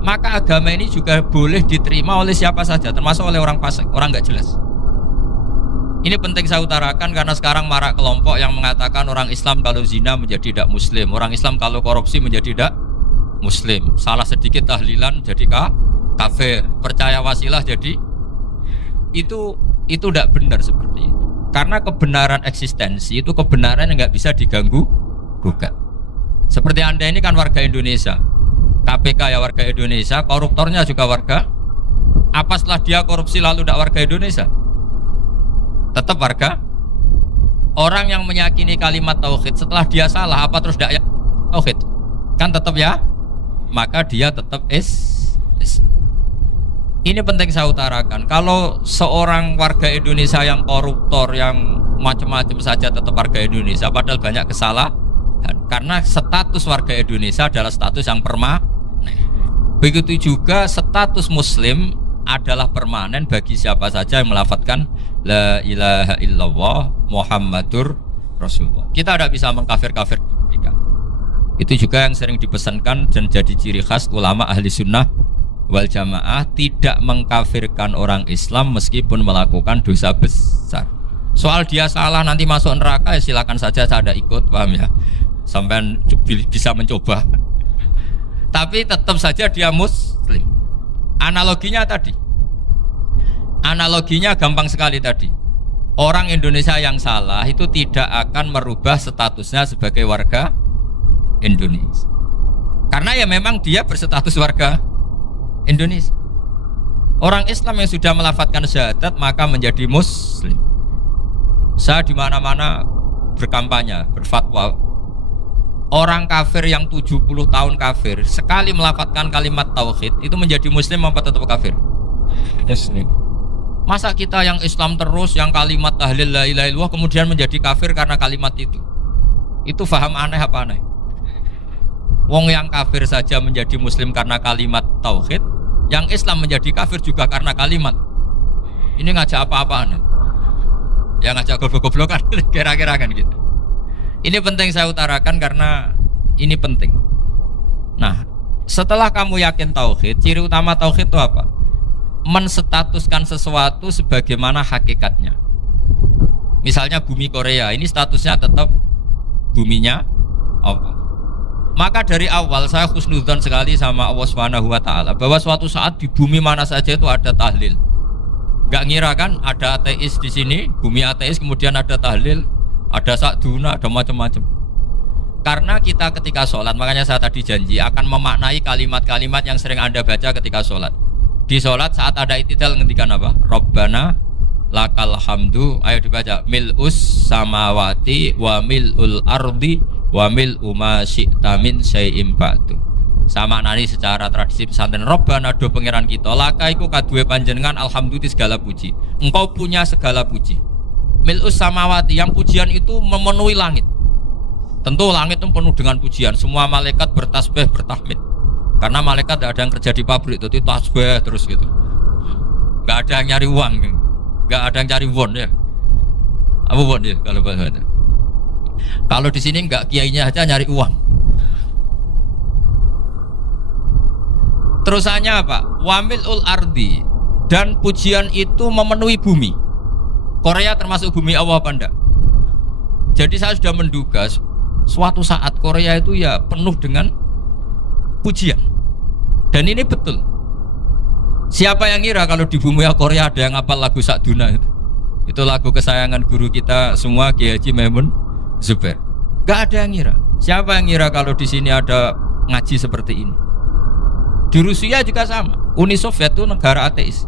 Maka agama ini juga boleh diterima oleh siapa saja, termasuk oleh orang fasik, orang nggak jelas. Ini penting saya utarakan karena sekarang marak kelompok yang mengatakan orang Islam kalau zina menjadi tidak muslim, orang Islam kalau korupsi menjadi tidak muslim, salah sedikit tahlilan jadi kafir, percaya wasilah jadi itu tidak benar seperti itu. Karena kebenaran eksistensi itu kebenaran yang nggak bisa diganggu gugat. Seperti Anda ini kan warga Indonesia, KPK ya warga Indonesia, koruptornya juga warga. Apa setelah dia korupsi lalu tidak warga Indonesia? Tetap warga. Orang yang meyakini kalimat tauhid setelah dia salah, apa terus tidak ya tauhid? Kan tetap ya. Maka dia tetap is. Ini penting saya utarakan. Kalau seorang warga Indonesia yang koruptor, yang macam-macam saja tetap warga Indonesia, padahal banyak kesalahan. Karena status warga Indonesia adalah status yang permanen. Begitu juga status muslim adalah permanen bagi siapa saja yang melafadzkan la ilaha illallah Muhammadur Rasulullah. Kita tidak bisa mengkafir-kafir mereka. Itu juga yang sering dipesankan dan jadi ciri khas ulama ahli sunnah wal jamaah, tidak mengkafirkan orang Islam meskipun melakukan dosa besar. Soal dia salah nanti masuk neraka ya silakan saja, saya ada ikut, paham ya? Sampai bisa mencoba. Tapi tetap saja dia muslim. Analoginya tadi. Analoginya gampang sekali tadi. Orang Indonesia yang salah itu tidak akan merubah statusnya sebagai warga Indonesia. Karena ya memang dia berstatus warga Indonesia. Orang Islam yang sudah melafadzkan syahadat maka menjadi muslim. Saya di mana-mana berkampanye, berfatwa. Orang kafir yang 70 tahun kafir, sekali melafadzkan kalimat tauhid itu menjadi muslim apa tetap kafir? Muslim. Masa kita yang Islam terus, yang kalimat tahlil la ilaha illallah kemudian menjadi kafir karena kalimat itu? Itu faham aneh apa aneh? Wong yang kafir saja menjadi muslim karena kalimat tauhid, yang Islam menjadi kafir juga karena kalimat. Ini ngajak apa-apaan? Ya ngajak goblok-goblokan kira-kira kan gitu. Ini penting saya utarakan karena ini penting. Nah, setelah kamu yakin tauhid, ciri utama tauhid itu apa? Menstatuskan sesuatu sebagaimana hakikatnya. Misalnya bumi Korea, ini statusnya tetap buminya Allah. Maka dari awal saya husnudzon sekali sama Allah Subhanahu wa taala bahwa suatu saat di bumi mana saja itu ada tahlil. Enggak ngira kan ada ateis di sini, bumi ateis kemudian ada tahlil, ada sakduna, ada macam-macam. Karena kita ketika sholat, makanya saya tadi janji akan memaknai kalimat-kalimat yang sering Anda baca ketika sholat. Di sholat saat ada itidal ngendikan apa? Rabbana lakal hamdu, ayo dibaca, mil'us samawati wa mil'ul ardi wa mil'u ma syi'ta min syai'im ba'du. Sama nani secara tradisi pesantren, Rabbana do pangeran kita, laka iku kaduwe panjenengan alhamdulillah segala puji. Engkau punya segala puji. Mil'us samawati, yang pujian itu memenuhi langit. Tentu langit itu penuh dengan pujian. Semua malaikat bertasbih, bertahmid. Karena malaikat tidak ada yang kerja di pabrik, itu tasbih terus gitu. Gak ada yang nyari uang, gak ada yang cari won ya. Apa won ya kalau bahasa? Kalau di sini nggak kiainya aja nyari uang. Terusannya apa? Wamilul ardi, dan pujian itu memenuhi bumi. Korea termasuk bumi Allah apa enggak? Jadi saya sudah menduga suatu saat Korea itu ya penuh dengan pujian. Dan ini betul. Siapa yang ngira kalau di bumi Korea ada yang hafal lagu Sakduna itu? Itu lagu kesayangan guru kita semua, Kiai Haji Maimun Zubair. Gak ada yang ngira. Siapa yang ngira kalau di sini ada ngaji seperti ini? Di Rusia juga sama. Uni Soviet itu negara ateis.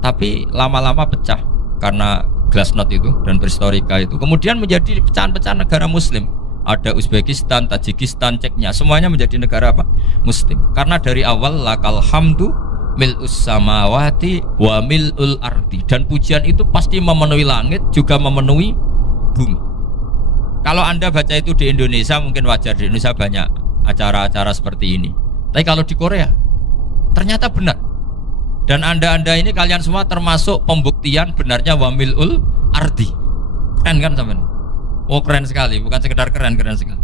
Tapi lama-lama pecah karena glasnost itu dan perestroika itu. Kemudian menjadi pecahan-pecahan negara muslim. Ada Uzbekistan, Tajikistan, Ceknya, semuanya menjadi negara apa? Muslim. Karena dari awal lakal hamdu mil'us samawati wa mil'ul ardi, dan pujian itu pasti memenuhi langit juga memenuhi bumi. Kalau Anda baca itu di Indonesia mungkin wajar, di Indonesia banyak acara-acara seperti ini. Tapi kalau di Korea ternyata benar. Dan Anda ini kalian semua termasuk pembuktian benarnya wa mil'ul ardi. Keren kan teman? Oh keren sekali, bukan sekedar keren sekali.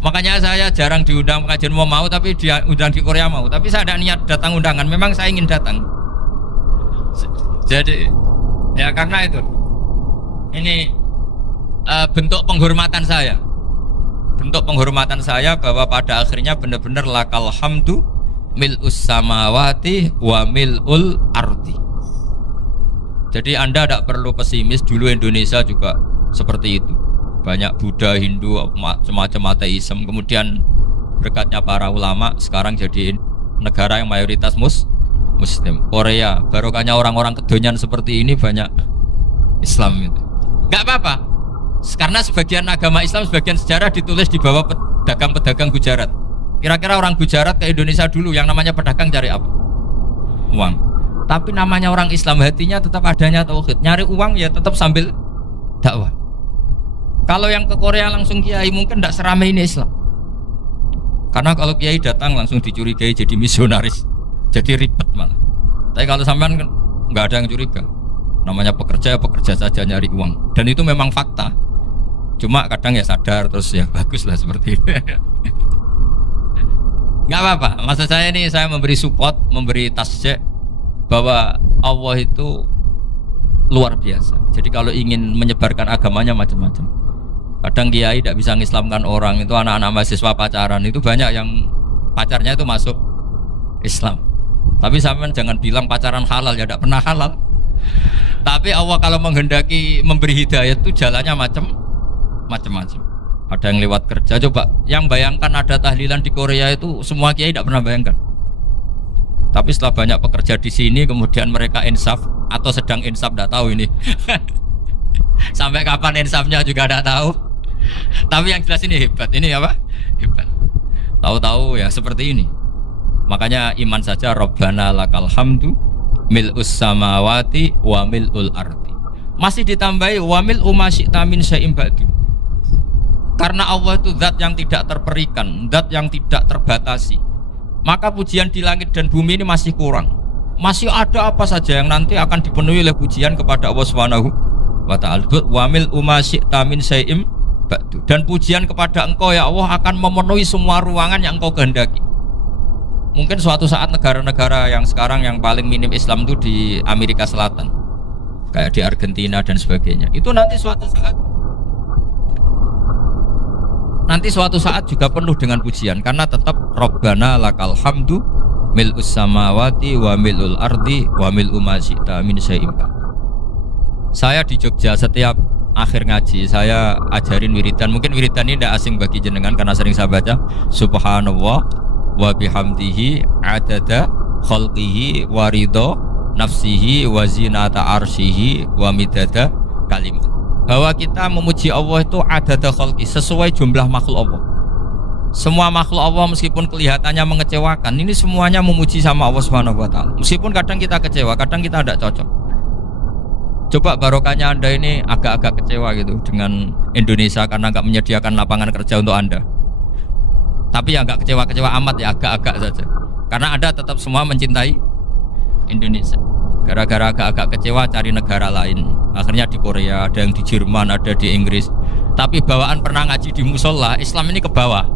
Makanya saya jarang diundang pengajian mau tapi diundang di Korea mau. Tapi saya ada niat datang undangan, memang saya ingin datang. Jadi ya karena itu ini bentuk penghormatan saya. Bentuk penghormatan saya bahwa pada akhirnya benar-benar lakal hamdu mil'us samawati wa mil'ul ardi. Jadi Anda tidak perlu pesimis, dulu Indonesia juga seperti itu. Banyak Buddha, Hindu, semacam ateisme. Kemudian berkatnya para ulama sekarang jadi negara yang mayoritas Muslim. Korea barokahnya orang-orang kedonyan seperti ini banyak Islam itu. Gak apa-apa, karena sebagian agama Islam, sebagian sejarah ditulis di bawah pedagang-pedagang Gujarat. Kira-kira orang Gujarat ke Indonesia dulu yang namanya pedagang cari apa? Uang. Tapi namanya orang Islam hatinya tetap adanya tauhid. Nyari uang ya tetap sambil dakwah. Kalau yang ke Korea langsung kiai mungkin tidak seramai ini Islam. Karena kalau kiai datang langsung dicurigai jadi misionaris, jadi ribet malah. Tapi kalau sampean kan nggak ada yang curiga. Namanya pekerja saja nyari uang. Dan itu memang fakta. Cuma kadang ya sadar terus ya bagus lah seperti itu. Nggak apa-apa. Maksud saya ini saya memberi support, memberi tasjih bahwa Allah itu luar biasa. Jadi kalau ingin menyebarkan agamanya macam-macam. Kadang kiai tidak bisa mengislamkan orang, itu anak-anak mahasiswa pacaran itu banyak yang pacarnya itu masuk Islam. Tapi sampean jangan bilang pacaran halal, ya tidak pernah halal. Tapi Allah kalau menghendaki memberi hidayah itu jalannya macam-macam. Ada yang lewat kerja, coba yang bayangkan ada tahlilan di Korea itu semua kiai tidak pernah bayangkan. Tapi setelah banyak pekerja di sini kemudian mereka insaf atau sedang insaf tidak tahu ini. Sampai kapan insafnya juga tidak tahu. Tapi yang jelas ini hebat. Ini apa? Hebat. Tahu-tahu ya seperti ini. Makanya iman saja Rabbana lakal hamdu mil'us samawati wa mil'ul ardi. Masih ditambahi wa mil'u ma syi'ta min syai'im ba'du. Karena Allah itu zat yang tidak terperikan, zat yang tidak terbatasi. Maka pujian di langit dan bumi ini masih kurang. Masih ada apa saja yang nanti akan dipenuhi oleh pujian kepada Allah Subhanahu wa ta'ala. Wa mil'u ma syi'ta min syai'im ba'du. Dan pujian kepada Engkau ya Allah akan memenuhi semua ruangan yang Engkau kehendaki. Mungkin suatu saat negara-negara yang sekarang yang paling minim Islam itu di Amerika Selatan, kayak di Argentina dan sebagainya, itu nanti suatu saat nanti suatu saat juga penuh dengan pujian karena tetap Rabbana lakal hamdu mil'us samawati wa mil'ul ardi wa mil'u ma syi'ta min syai'in. Saya di Jogja setiap akhir ngaji saya ajarin wiridan. Mungkin wiridan ini tidak asing bagi jenengan karena sering saya baca subhanallah wa bihamdihi adada khalqihi wa ridha nafsihi wa zinata arsyihi wa midada kalimat. Bahwa kita memuji Allah itu adada khalqi, sesuai jumlah makhluk Allah. Semua makhluk Allah meskipun kelihatannya mengecewakan, ini semuanya memuji sama Allah Subhanahu wa taala. Meskipun kadang kita kecewa, kadang kita tidak cocok. Coba barokahnya Anda ini agak-agak kecewa gitu dengan Indonesia karena nggak menyediakan lapangan kerja untuk Anda. Tapi ya nggak kecewa-kecewa amat ya, agak-agak saja. Karena Anda tetap semua mencintai Indonesia. Gara-gara agak-agak kecewa cari negara lain. Akhirnya di Korea, ada yang di Jerman, ada di Inggris. Tapi bawaan pernah ngaji di musola, Islam ini ke bawah.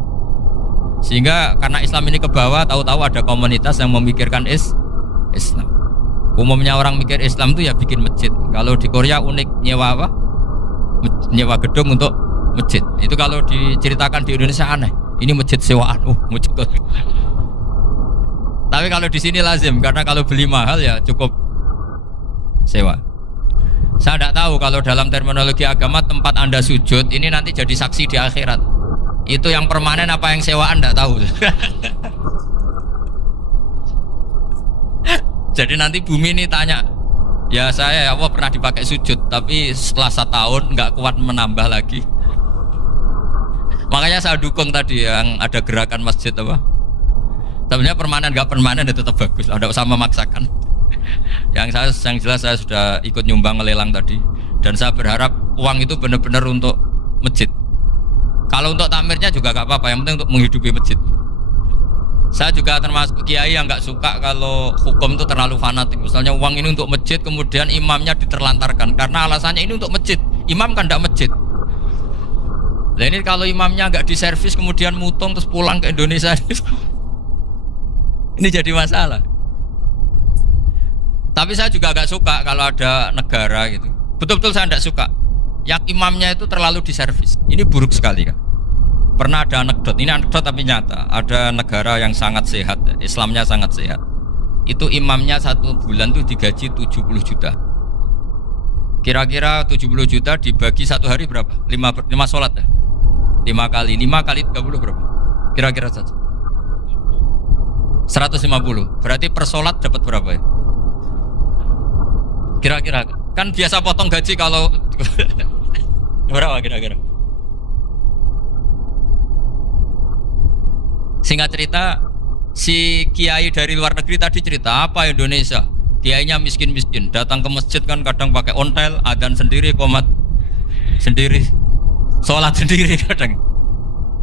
Sehingga karena Islam ini ke bawah, tahu-tahu ada komunitas yang memikirkan Islam. Umumnya orang mikir Islam itu ya bikin masjid. Kalau di Korea unik, nyewa apa? Nyewa gedung untuk masjid. Itu kalau diceritakan di Indonesia aneh. Ini masjid sewaan, masjid. Tapi kalau di sini lazim karena kalau beli mahal ya cukup sewa. Saya tidak tahu kalau dalam terminologi agama tempat Anda sujud ini nanti jadi saksi di akhirat. Itu yang permanen apa yang sewaan tidak tahu. Jadi nanti bumi ini tanya, ya saya ya Allah pernah dipakai sujud, tapi setelah 1 tahun nggak kuat menambah lagi. Makanya saya dukung tadi yang ada gerakan masjid apa. Sebenarnya permanen nggak permanen itu tetap bagus, tidak usah memaksakan. Yang jelas saya sudah ikut nyumbang lelang tadi, dan saya berharap uang itu benar-benar untuk masjid. Kalau untuk takmirnya juga nggak apa-apa, yang penting untuk menghidupi masjid. Saya juga termasuk kiai yang nggak suka kalau hukum itu terlalu fanatik. Misalnya uang ini untuk masjid, kemudian imamnya diterlantarkan karena alasannya ini untuk masjid. Imam kan tidak masjid. Nah ini kalau imamnya nggak diservis kemudian mutung terus pulang ke Indonesia, ini jadi masalah. Tapi saya juga nggak suka kalau ada negara gitu. Betul-betul saya tidak suka. Yang imamnya itu terlalu diservis. Ini buruk sekali kan. Pernah ada anekdot, ini anekdot tapi nyata. Ada negara yang sangat sehat, Islamnya sangat sehat. Itu imamnya 1 bulan tuh digaji 70 juta. Kira-kira 70 juta dibagi 1 hari berapa? 5 sholat ya? 5 kali 30 berapa? Kira-kira saja 150. Berarti per sholat dapat berapa ya? Kira-kira. Kan biasa potong gaji kalau berapa kira-kira? Singkat cerita, si kiai dari luar negeri tadi cerita apa Indonesia? Kiainya miskin-miskin, datang ke masjid kan kadang pakai ontel, adzan sendiri, qomat sendiri, sholat sendiri kadang.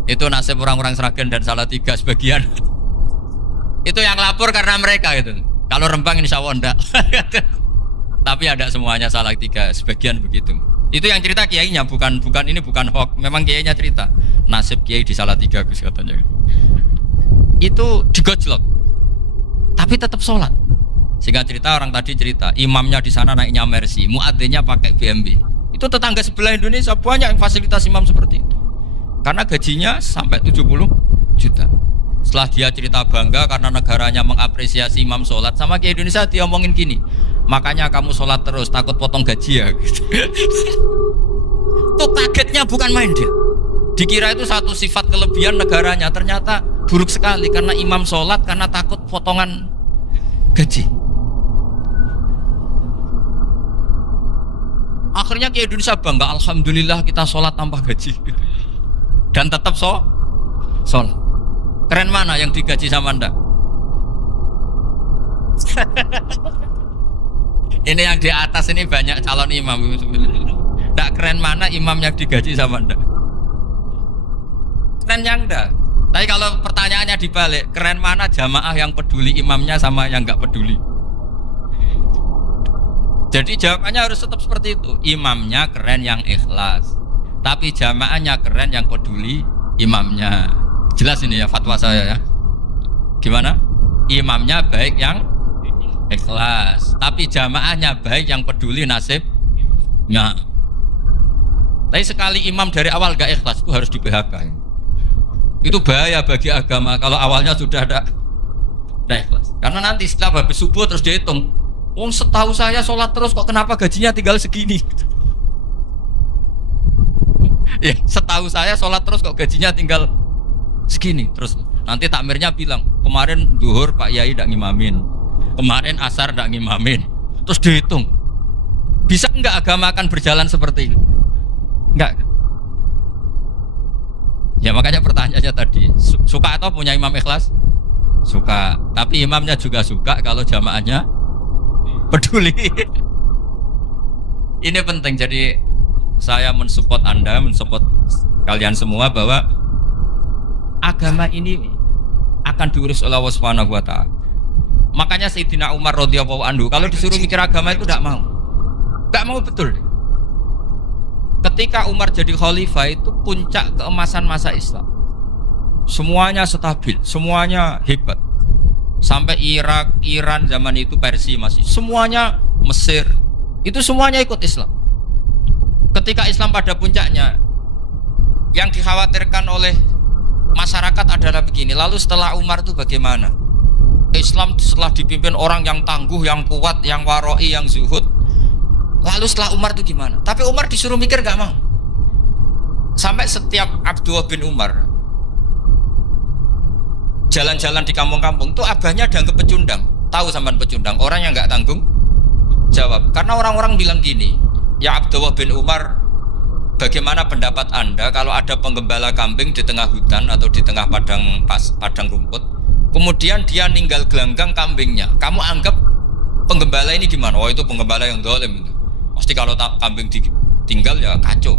Itu nasib orang-orang Sragen dan Salatiga sebagian. Itu yang lapor karena mereka gitu. Kalau Rembang insya Allah enggak. Tapi ada semuanya Salatiga, sebagian begitu. Itu yang cerita kiainya, bukan ini bukan hoax. Memang kiainya cerita nasib kiai di Salatiga Gus katanya. Itu digojlok, tapi tetap sholat. Sehingga cerita orang tadi cerita, imamnya di sana naiknya Mercy, muadzinnya pakai BMW. Itu tetangga sebelah Indonesia banyak yang fasilitas imam seperti itu. Karena gajinya sampai 70 juta. Setelah dia cerita bangga karena negaranya mengapresiasi imam sholat, sama kayak Indonesia dia omongin gini, makanya kamu sholat terus takut potong gaji ya. Gitu. Tuh kagetnya bukan main dia. Dikira itu satu sifat kelebihan negaranya, ternyata buruk sekali karena imam sholat karena takut potongan gaji. Akhirnya ke Indonesia bangga, alhamdulillah kita sholat tambah gaji dan tetap sholat. Keren mana yang digaji sama Anda? Ini yang di atas ini banyak calon imam. Tidak keren mana imam yang digaji sama Anda? Keren yang enggak. Tapi kalau pertanyaannya dibalik, keren mana jamaah yang peduli imamnya sama yang enggak peduli? Jadi jawabannya harus tetap seperti itu. Imamnya keren yang ikhlas, tapi jamaahnya keren yang peduli imamnya. Jelas ini ya fatwa saya ya. Gimana? Imamnya baik yang ikhlas, tapi jamaahnya baik yang peduli nasibnya. Tapi sekali imam dari awal gak ikhlas itu harus di PHK. Itu bahaya bagi agama kalau awalnya sudah ada ikhlas. Karena nanti setelah habis subuh terus dihitung, wong setahu saya sholat terus kok kenapa gajinya tinggal segini? Ya, setahu saya sholat terus kok gajinya tinggal segini. Terus nanti takmirnya bilang, kemarin duhur Pak Yai tidak ngimamin, kemarin asar tidak ngimamin. Terus dihitung, bisa enggak agama akan berjalan seperti itu? Enggak. Ya makanya pertanyaannya tadi, suka atau punya imam ikhlas? Suka. Tapi imamnya juga suka kalau jamaahnya peduli. Ini penting. Jadi saya mensupport Anda, mensupport kalian semua bahwa agama ini akan diurus oleh Allah Subhanahu wa taala. Makanya Sayyidina Umar radhiyallahu anhu kalau disuruh mikir agama itu tidak mau. Enggak mau betul. Ketika Umar jadi khalifah itu puncak keemasan masa Islam. Semuanya stabil, semuanya hebat. Sampai Irak, Iran zaman itu Persia masih. Semuanya Mesir. Itu semuanya ikut Islam. Ketika Islam pada puncaknya, yang dikhawatirkan oleh masyarakat adalah begini. Lalu setelah Umar itu bagaimana? Islam setelah dipimpin orang yang tangguh, yang kuat, yang waroi, yang zuhud. Lalu setelah Umar itu gimana? Tapi Umar disuruh mikir gak mau. Sampai setiap Abdullah bin Umar jalan-jalan di kampung-kampung itu abahnya dianggap pecundang. Tahu sampean pecundang? Orang yang gak tanggung jawab. Karena orang-orang bilang gini, ya Abdullah bin Umar, bagaimana pendapat Anda kalau ada penggembala kambing di tengah hutan atau di tengah padang rumput, kemudian dia ninggal gelanggang kambingnya, kamu anggap penggembala ini gimana? Oh itu penggembala yang zalim itu. Pasti kalau kambing ditinggal ya kacau.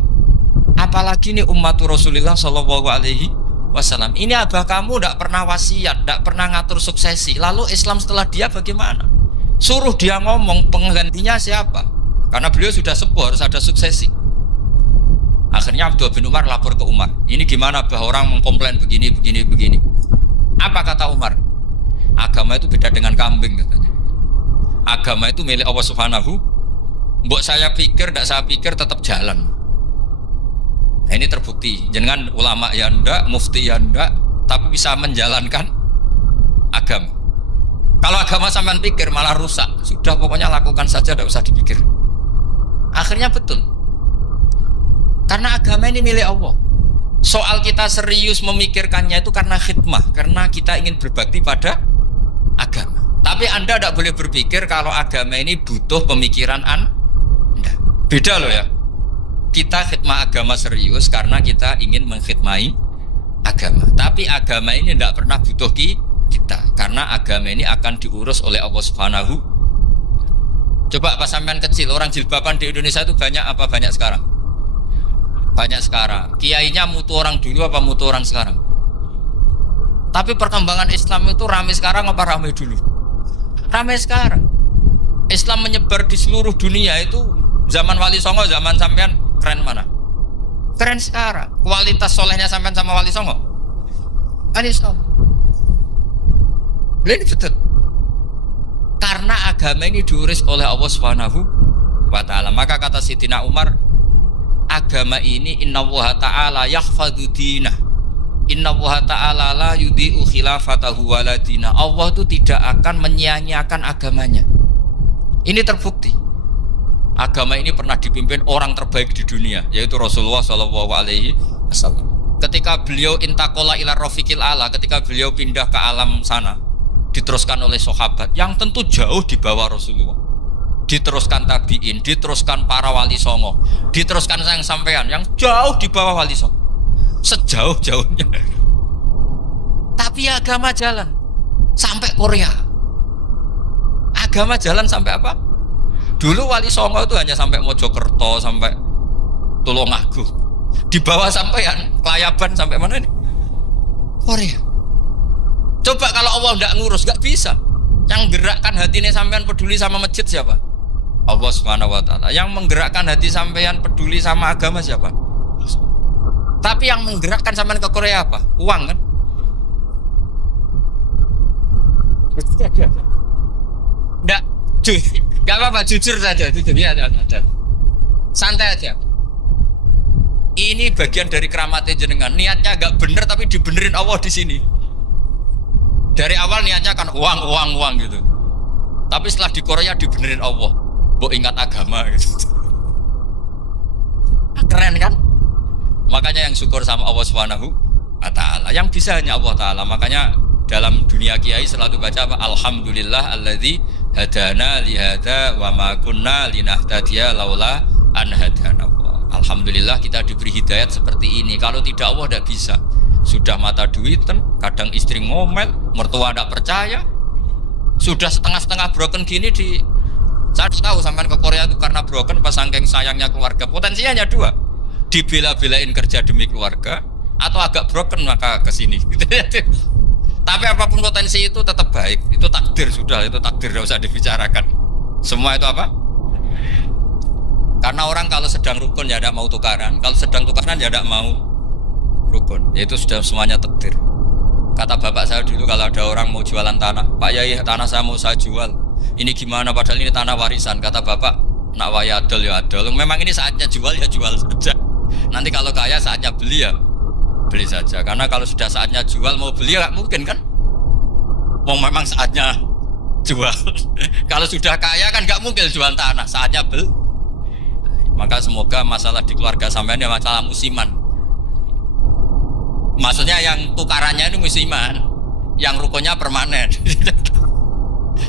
Apalagi nih ummatu Rasulullah Shallallahu Alaihi Wasallam. Ini abah kamu tidak pernah wasiat, tidak pernah ngatur suksesi. Lalu Islam setelah dia bagaimana? Suruh dia ngomong penggantinya siapa? Karena beliau sudah sepuh, harus ada suksesi. Akhirnya Abdullah bin Umar lapor ke Umar. Ini gimana bah orang mengkomplain begini. Apa kata Umar? Agama itu beda dengan kambing katanya. Agama itu milik Allah Subhanahu. Mbok saya pikir, tidak saya pikir tetap jalan. Nah, ini terbukti. Jangan ulama ya ndak, mufti ya ndak, tapi bisa menjalankan agama. Kalau agama sampean pikir malah rusak. Sudah pokoknya lakukan saja, tidak usah dipikir. Akhirnya betul. Karena agama ini milik Allah. Soal kita serius memikirkannya itu karena khidmah, karena kita ingin berbakti pada agama. Tapi Anda tidak boleh berpikir kalau agama ini butuh pemikiran Anda. Beda loh ya. Kita khidmah agama serius karena kita ingin mengkhidmai agama. Tapi agama ini tidak pernah butuh kita, karena agama ini akan diurus oleh Allah Subhanahu. Coba pas sampean kecil, orang jilbaban di Indonesia itu banyak apa banyak sekarang? Banyak sekarang. Kiainya mutu orang dulu apa mutu orang sekarang? Tapi perkembangan Islam itu ramai sekarang apa ramai dulu? Ramai sekarang. Islam menyebar di seluruh dunia itu zaman Wali Songo, zaman sampean keren mana? Keren sekarang. Kualitas solehnya sampean sama Wali Songo? Wali Songo. Ini betul. Karena agama ini diurus oleh Allah Subhanahu wa ta'ala. Maka kata Sayyidina Umar, agama ini innallaha ta'ala yahfadhu dinah. Innallaha ta'ala la yudhi'u khilafatahu waladina. Allah itu tidak akan menyia-nyiakan agamanya. Ini terbukti. Agama ini pernah dipimpin orang terbaik di dunia, yaitu Rasulullah Shallallahu Alaihi Wasallam. Ketika beliau intakola ila rafiqil ala, ketika beliau pindah ke alam sana, diteruskan oleh sahabat yang tentu jauh di bawah Rasulullah. Diteruskan tabiin, diteruskan para wali songo, diteruskan sayang sampean yang jauh di bawah wali songo, sejauh-jauhnya. Tapi agama jalan sampai Korea. Agama jalan sampai apa? Dulu wali songo itu hanya sampai Mojokerto, sampai Tulungagung. Di bawah sampean, Kelayaban sampai mana ini? Korea. Coba kalau Allah tidak ngurus, gak bisa. Yang gerakkan hatinya sampean peduli sama masjid siapa? Allah Subhanahu wa ta'ala. Yang menggerakkan hati sampean peduli sama agama siapa? Tapi yang menggerakkan sampean ke Korea apa? Uang kan? Enggak, gak apa-apa, jujur saja, jujur ya, santai aja. Ini bagian dari keramatnya jenengan. Niatnya agak bener tapi dibenerin Allah di sini. Dari awal niatnya kan uang gitu. Tapi setelah di Korea dibenerin Allah. Mbok ingat agama gitu. Keren kan? Makanya yang syukur sama Allah Subhanahu wa ta'ala. Yang bisa hanya Allah ta'ala. Makanya dalam dunia kiai selalu baca apa? Alhamdulillah alladzi hadana lihada wa ma kunna linahtadiya laula an hadana Allah. Alhamdulillah kita diberi hidayat seperti ini. Kalau tidak Allah tidak bisa. Sudah mata duitan, kadang istri ngomel, mertua tidak percaya. Sudah setengah-setengah broken gini di saya tahu sampai ke Korea itu karena broken pas saking sayangnya keluarga. Potensinya hanya dua. Dibela-belain kerja demi keluarga atau agak broken maka ke sini. Tapi apapun potensi itu tetap baik. Itu takdir sudah, itu takdir tidak usah dibicarakan. Semua itu apa? Karena orang kalau sedang rukun ya tidak mau tukaran, kalau sedang tukaran ya tidak mau rukun. Itu sudah semuanya takdir. Kata bapak saya dulu kalau ada orang mau jualan tanah, Pak Yai tanah saya mau saya jual. Ini gimana padahal ini tanah warisan. Kata bapak, nak waya adol ya adol. Memang ini saatnya jual ya jual saja. Nanti kalau kaya saatnya beli ya beli saja. Karena kalau sudah saatnya jual mau beli ya gak mungkin kan? Mau memang saatnya jual. Kalau sudah kaya kan gak mungkin jual tanah. Saatnya beli. Maka semoga masalah di keluarga sampean ya masalah musiman. Maksudnya yang tukarannya ini musiman, yang rukunnya permanen.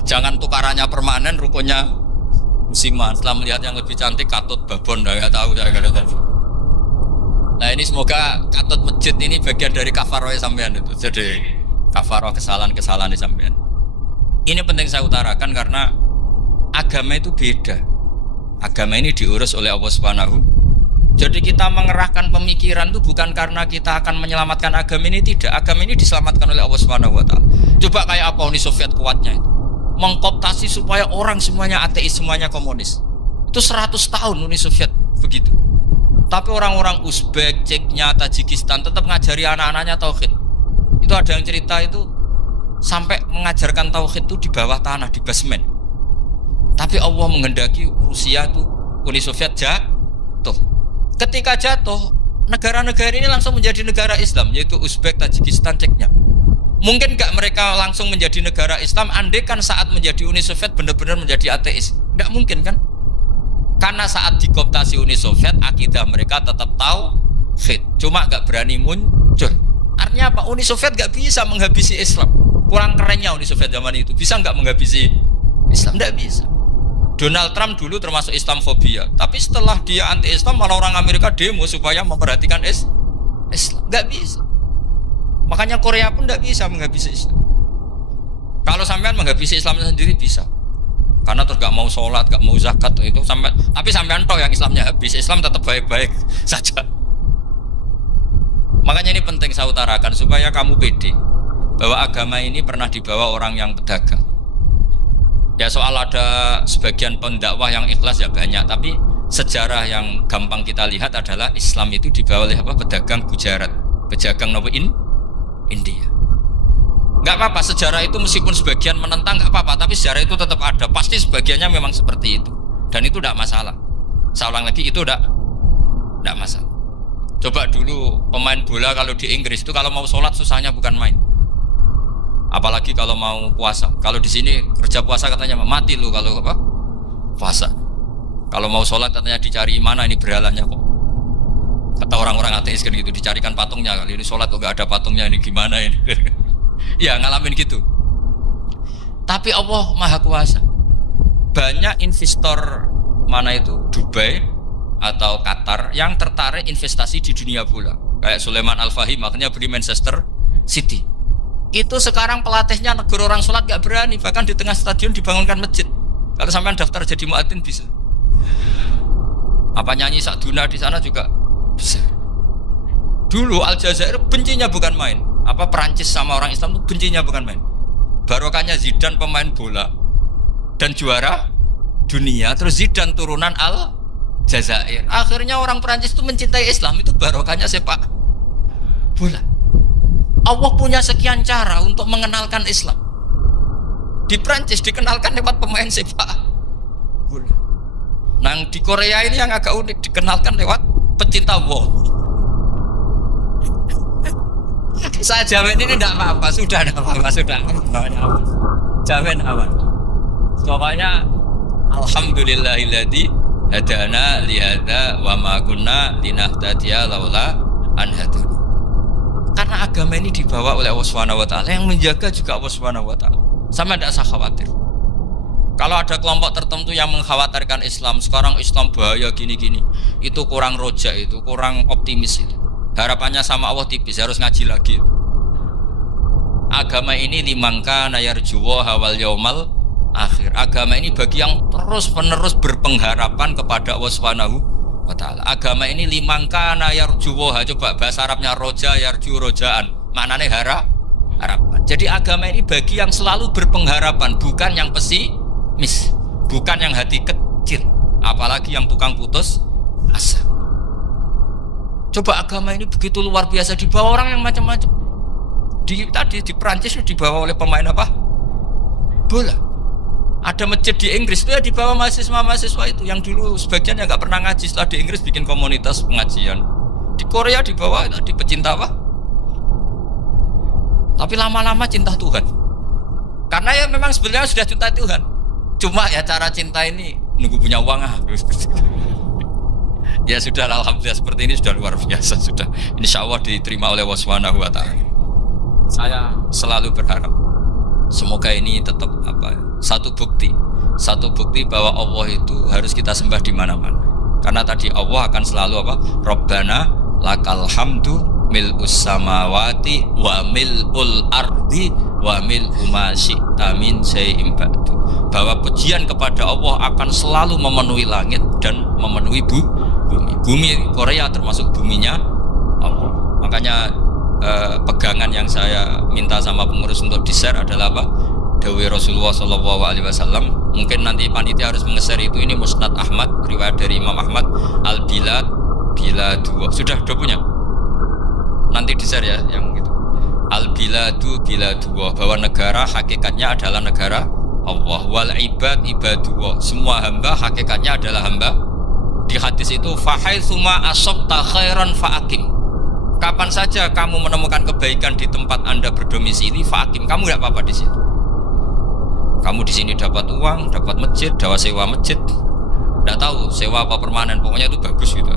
Jangan tukarannya permanen, rukunnya musiman. Setelah melihat yang lebih cantik katut babon, nggak tahu saya kata. Nah ini semoga katut masjid ini bagian dari kafaroh sampean itu. Jadi kafaroh kesalahan-kesalahan di sampean. Ini penting saya utarakan karena agama itu beda. Agama ini diurus oleh Allah Subhanahu. Jadi kita mengerahkan pemikiran itu bukan karena kita akan menyelamatkan agama ini, tidak. Agama ini diselamatkan oleh Allah Subhanahu wa ta'ala. Coba kayak apa Uni Soviet kuatnya itu. Mengkooptasi supaya orang semuanya ateis, semuanya komunis. Itu 100 tahun Uni Soviet begitu. Tapi orang-orang Uzbek, Ceknya, Tajikistan tetap ngajari anak-anaknya tauhid. Itu ada yang cerita itu sampai mengajarkan tauhid itu di bawah tanah, di basement. Tapi Allah menghendaki Rusia itu, Uni Soviet jatuh. Ketika jatuh, negara-negara ini langsung menjadi negara Islam, yaitu Uzbek, Tajikistan, Ceknya. Mungkin gak mereka langsung menjadi negara Islam, andai kan saat menjadi Uni Soviet benar-benar menjadi ateis. Gak mungkin kan? Karena saat dikooptasi Uni Soviet, akidah mereka tetap tauhid, cuma gak berani muncul. Artinya apa? Uni Soviet gak bisa menghabisi Islam. Kurang kerennya Uni Soviet zaman itu. Bisa gak menghabisi Islam? Gak bisa. Donald Trump dulu termasuk Islamfobia, tapi setelah dia anti-Islam malah orang Amerika demo supaya memperhatikan Islam. Gak bisa. Makanya Korea pun gak bisa menghabisi Islam. Kalau sampean menghabisi Islam sendiri bisa, karena terus gak mau sholat, gak mau zakat itu sampai. Tapi sampean toh yang Islamnya habis, Islam tetap baik-baik saja. Makanya ini penting saya utarakan supaya kamu pede bahwa agama ini pernah dibawa orang yang pedagang. Ya soal ada sebagian pendakwah yang ikhlas ya banyak, tapi sejarah yang gampang kita lihat adalah Islam itu dibawa oleh apa? Pedagang Gujarat, pedagang India. Gak apa-apa sejarah itu meskipun sebagian menentang gak apa-apa, tapi sejarah itu tetap ada. Pasti sebagiannya memang seperti itu, dan itu tidak masalah. Saya ulang lagi, itu tidak masalah. Coba dulu pemain bola kalau di Inggris itu kalau mau sholat susahnya bukan main. Apalagi kalau mau puasa. Kalau di sini kerja puasa katanya mati lu kalau apa? Puasa. Kalau mau sholat katanya dicari mana ini berhalanya kok. Kata orang-orang ateis kan gitu, dicarikan patungnya. Kali ini sholat kok gak ada patungnya, ini gimana ini? Ya ngalamin gitu. Tapi Allah Maha Kuasa. Banyak investor mana itu Dubai atau Qatar yang tertarik investasi di dunia bola. Kayak Sulaiman Al-Fahim makanya beli Manchester City. Itu sekarang pelatihnya negara orang sholat gak berani, bahkan di tengah stadion dibangunkan masjid. Kalau sampai daftar jadi muadzin bisa. Apa nyanyi Sakduna di sana juga bisa. Dulu Aljazair bencinya bukan main. Apa Perancis sama orang Islam itu bencinya bukan main. Barokahnya Zidane pemain bola dan juara dunia, terus Zidane turunan Aljazair. Akhirnya orang Perancis itu mencintai Islam, itu barokahnya sepak bola. Allah punya sekian cara untuk mengenalkan Islam. Di Prancis dikenalkan lewat pemain sepak bola. Nah di Korea ini yang agak unik, dikenalkan lewat pecinta bola. Saya jamin ini tidak apa-apa, sudah tidak apa-apa, sudah. Jamin aman. Pokoknya alhamdulillahilladzi hadana lihada wa ma kunna linahtadiya laula an hadana. Karena agama ini dibawa oleh Allah Subhanahu wa taala, yang menjaga juga Allah Subhanahu wa taala. Sama tidak usah khawatir. Kalau ada kelompok tertentu yang mengkhawatirkan Islam, sekarang Islam bahaya gini-gini, itu kurang roja, itu kurang optimis itu. Harapannya sama Allah tipis, harus ngaji lagi. Agama ini limangka nayarjuwa wal yaumal akhir. Agama ini bagi yang terus-menerus berpengharapan kepada Allah Subhanahu wa taala. Agama ini limangka nayarjuwa, coba bahasa Arabnya roja yarju rojaan. Maknanya harapan. Jadi agama ini bagi yang selalu berpengharapan, bukan yang pesimis, bukan yang hati kecil, apalagi yang tukang putus asa. Coba agama ini begitu luar biasa, dibawa orang yang macam-macam. Tadi di Perancis dibawa oleh pemain apa? Bola. Ada masjid di Inggris itu ya dibawa mahasiswa-mahasiswa itu yang dulu sebagian yang nggak pernah ngaji, setelah di Inggris bikin komunitas pengajian. Di Korea dibawa di pecinta apa? Tapi lama-lama cinta Tuhan. Karena ya memang sebenarnya sudah cinta Tuhan. Cuma ya cara cinta ini nunggu punya uang Ya sudah, alhamdulillah seperti ini sudah luar biasa, sudah insya Allah diterima oleh Allah Subhanahu wa taala. Saya selalu berharap semoga ini tetap satu bukti bahwa Allah itu harus kita sembah di mana-mana. Karena tadi Allah akan selalu Rabbana lakal hamdu mil'us samawati wa mil'ul ardi wa mil'u ma syi'ta min syai'in ba'du. Bahwa pujian kepada Allah akan selalu memenuhi langit dan memenuhi bumi. Bumi Korea termasuk buminya Allah. Makanya pegangan yang saya minta sama pengurus untuk di-share adalah Dawi Rasulullah SAW. Mungkin nanti panitia harus menge-share itu. Ini Musnad Ahmad, riwayat dari Imam Ahmad. Al-Bilad Biladullah. Sudah punya? Nanti di-share ya yang gitu. Al-Biladu Biladullah, bahwa negara hakikatnya adalah negara Allah. Wal ibad ibadullah, semua hamba hakikatnya adalah hamba. Di hadis itu fahaitsuma asabta khairan fa'akim. Kapan saja kamu menemukan kebaikan di tempat Anda berdomisili, fa'akim, kamu enggak apa-apa di situ. Kamu di sini dapat uang, dapat masjid, dapat sewa masjid. Enggak tahu sewa apa permanen, pokoknya itu bagus gitu.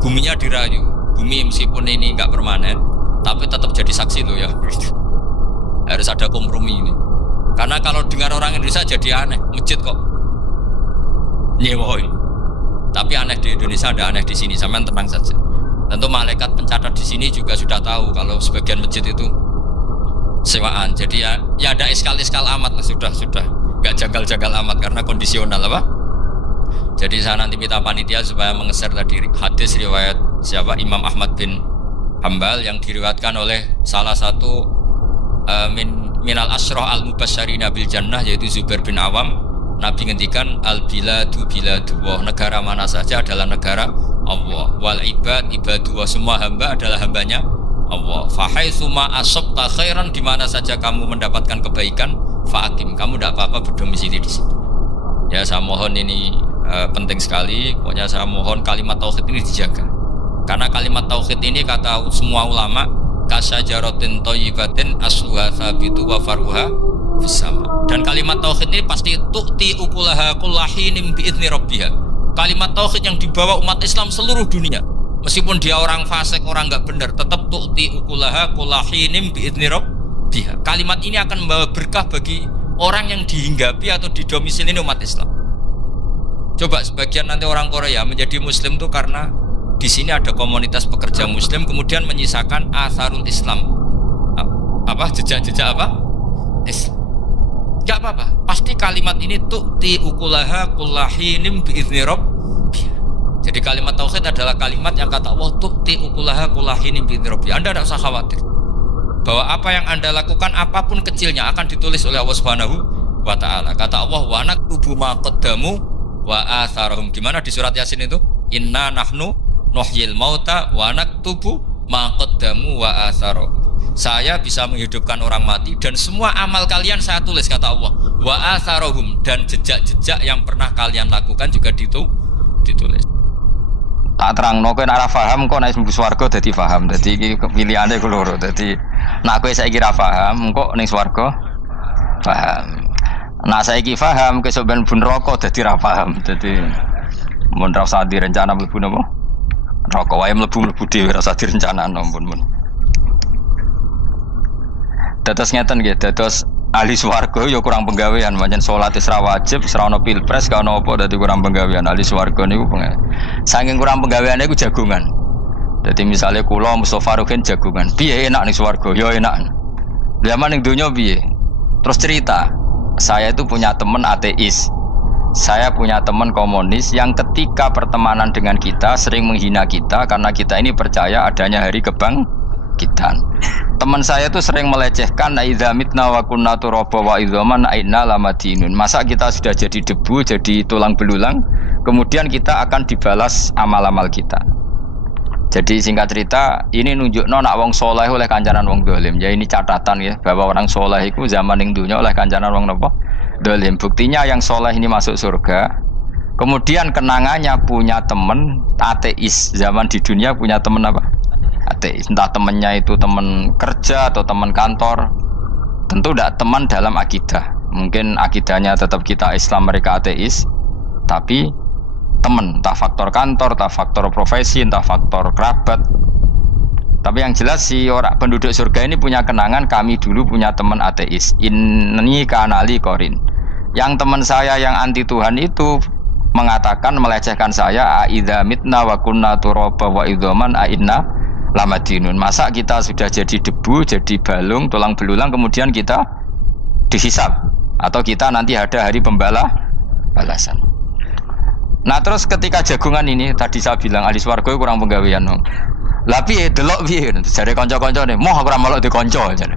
Buminya dirayu. Bumi meskipun ini enggak permanen, tapi tetap jadi saksi loh ya. Harus ada kompromi ini. Karena kalau dengar orang Indonesia jadi aneh, masjid kok nyewa. Tapi aneh di Indonesia, ada aneh di sini, sampean tenang saja. Tentu malaikat pencatat di sini juga sudah tahu kalau sebagian masjid itu sewaan. Jadi ya ada iskal-iskal amat lah, sudah nggak jagal-jagal amat karena kondisional Jadi saya nanti minta panitia supaya menge-share tadi hadis riwayat siapa Imam Ahmad bin Hambal yang diriwayatkan oleh salah satu minal asyrah al-mubasysyirina bil jannah, yaitu Zubair bin Awam. Nabi ngendikan al-biladu biladullah, negara mana saja adalah negara Allah. Wal ibad ibadullah, semua hamba adalah hambanya Allah. Fahaitsuma asabta khairan, di mana saja kamu mendapatkan kebaikan, fa'akim, kamu tidak apa-apa berdomisili di situ. Ya saya mohon ini penting sekali. Pokoknya saya mohon kalimat tauhid ini dijaga. Karena kalimat tauhid ini kata semua ulama kasyajaratin thayyibatin asluha tsabitu wa faruha fis-sama. Dan kalimat tauhid ini pasti tu'ti ukulaha kullahinim bi'izni rabbiha. Kalimat tauhid yang dibawa umat Islam seluruh dunia, meskipun dia orang fasik, orang enggak benar, tetap tu'ti ukulaha kullahinim bi'izni rabbiha. Kalimat ini akan membawa berkah bagi orang yang dihinggapi atau didomisili umat Islam. Coba sebagian nanti orang Korea menjadi muslim tuh karena di sini ada komunitas pekerja muslim, kemudian menyisakan atharul Islam. Jejak-jejak Islam. Gak apa-apa, pasti kalimat ini tu'ti ukulaha kullahinim bi'izni rabbiha. Jadi kalimat tauhid adalah kalimat yang kata Allah tu'ti ukulaha kullahinim bi'izni rabbiha. Anda tidak usah khawatir bahwa apa yang Anda lakukan, apapun kecilnya, akan ditulis oleh Allah Subhanahu wa ta'ala. Kata Allah wa naktubu ma qaddamu wa atharahum. Gimana di surat Yasin itu? Inna nahnu nuhyil mauta wa naktubu ma qaddamu wa atharahum. Saya bisa menghidupkan orang mati dan semua amal kalian saya tulis, kata Allah. Wa atharahum, dan jejak-jejak yang pernah kalian lakukan juga ditulis. tak terangno kowe nek ora paham kok nek mlebu swarga dadi paham. Dadi iki pilihane ku loro. Dadi nek kowe saiki ra paham kok ning swarga paham. Nek saiki paham kesuk ben mlebu neraka dadi ra paham. Dadi mun ra usah direncana mlebu napa? Neraka wae mlebu dhewe ra usah direncanakno mun. Dados ngeten nggih, dados ahli swarga ya kurang penggawean, pancen salat wis ra wajib, wis ra ono pilpres, gak ono apa dadi kurang penggawean. Ahli swarga niku saking kurang penggaweane iku jagongan. Dadi misale kula Mustofa Ruhin jagongan. Piye enak ning swarga? Ya enak. Zaman ning donya piye? Terus cerita, saya itu punya teman ateis. Saya punya teman komunis yang ketika pertemanan dengan kita sering menghina kita karena kita ini percaya adanya hari kebangkitan. Teman saya itu sering melecehkan idza mitna wa kunna turaba wa idzaman aina lamadinun. Masa kita sudah jadi debu, jadi tulang belulang, kemudian kita akan dibalas amal-amal kita. Jadi singkat cerita, ini nunjukno nak wong soleh oleh kancanan wong dolim. Ya ini catatan ya, bahwa orang soleh itu zaman ning dunya oleh kancanan wong napa? Dolim. Buktinya yang soleh ini masuk surga. Kemudian kenangannya punya teman ateis. Zaman di dunia punya teman apa? Ateis. Entah temannya itu teman kerja atau teman kantor. Tentu tidak teman dalam akidah. Mungkin akidahnya tetap kita Islam, mereka ateis. Tapi teman, entah faktor kantor, entah faktor profesi, entah faktor kerabat. Tapi yang jelas si orang penduduk surga ini punya kenangan, kami dulu punya teman ateis. Ini kanali korin. Yang teman saya yang anti Tuhan itu mengatakan, melecehkan saya, aidza mitna wa kunna turaba wa idzaman aina lamadinun. Masa kita sudah jadi debu, jadi balung, tulang belulang, kemudian kita dihisab atau kita nanti ada hari balasan. Nah terus ketika jagungan ini tadi saya bilang ahli swarga kurang penggawean dong. Lah piye delok piye jare kanca-kancane moh aku ora melok dikonco jare.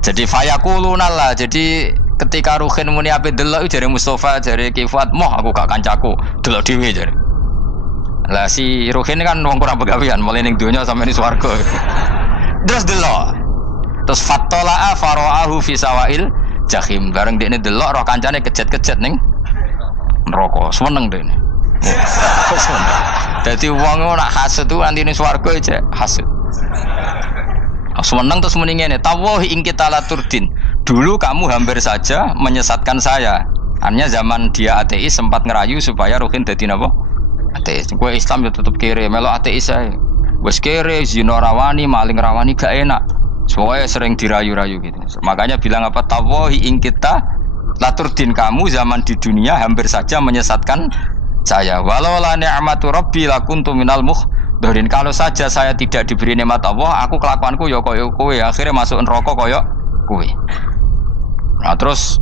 Jadi fayaquluna lah. Jadi ketika Ruhin muni ape delok jare Mustofa jare Kifat moh aku gak kancaku delok dhewe jare. Lah si Ruhin kan wong kurang penggawean mulai ning donya sampe ning swarga. Terus delok. Terus fattala'a fara'ahu fi sawail jahim. Bareng dekne delok roh kancane kejet-kejet ning neraka. Seneng dekne. Jadi wong nak hasud tu nanti ning swarga aja hasud. Seneng terus muni ngene, tawahi ing kita laturdin. Dulu kamu hampir saja menyesatkan saya. Artinya zaman dia ateis sempat ngerayu supaya Ruhin dadi napa? Ateis. Kowe Islam ya tetep kere, melok ateis ae. Wis kere, zina rawani, maling rawani gak enak. Soalnya sering dirayu-rayu gitu. Makanya bilang apa? Tawahi ing kita laturdin, kamu zaman di dunia hampir saja menyesatkan saya. Walau la ni'matu rabbi lakuntu minal muhdharin. Kalau saja saya tidak diberi nikmat Allah, aku kelakuanku ya koyo kowe, akhirnya masuk neraka koyo kowe. Nah terus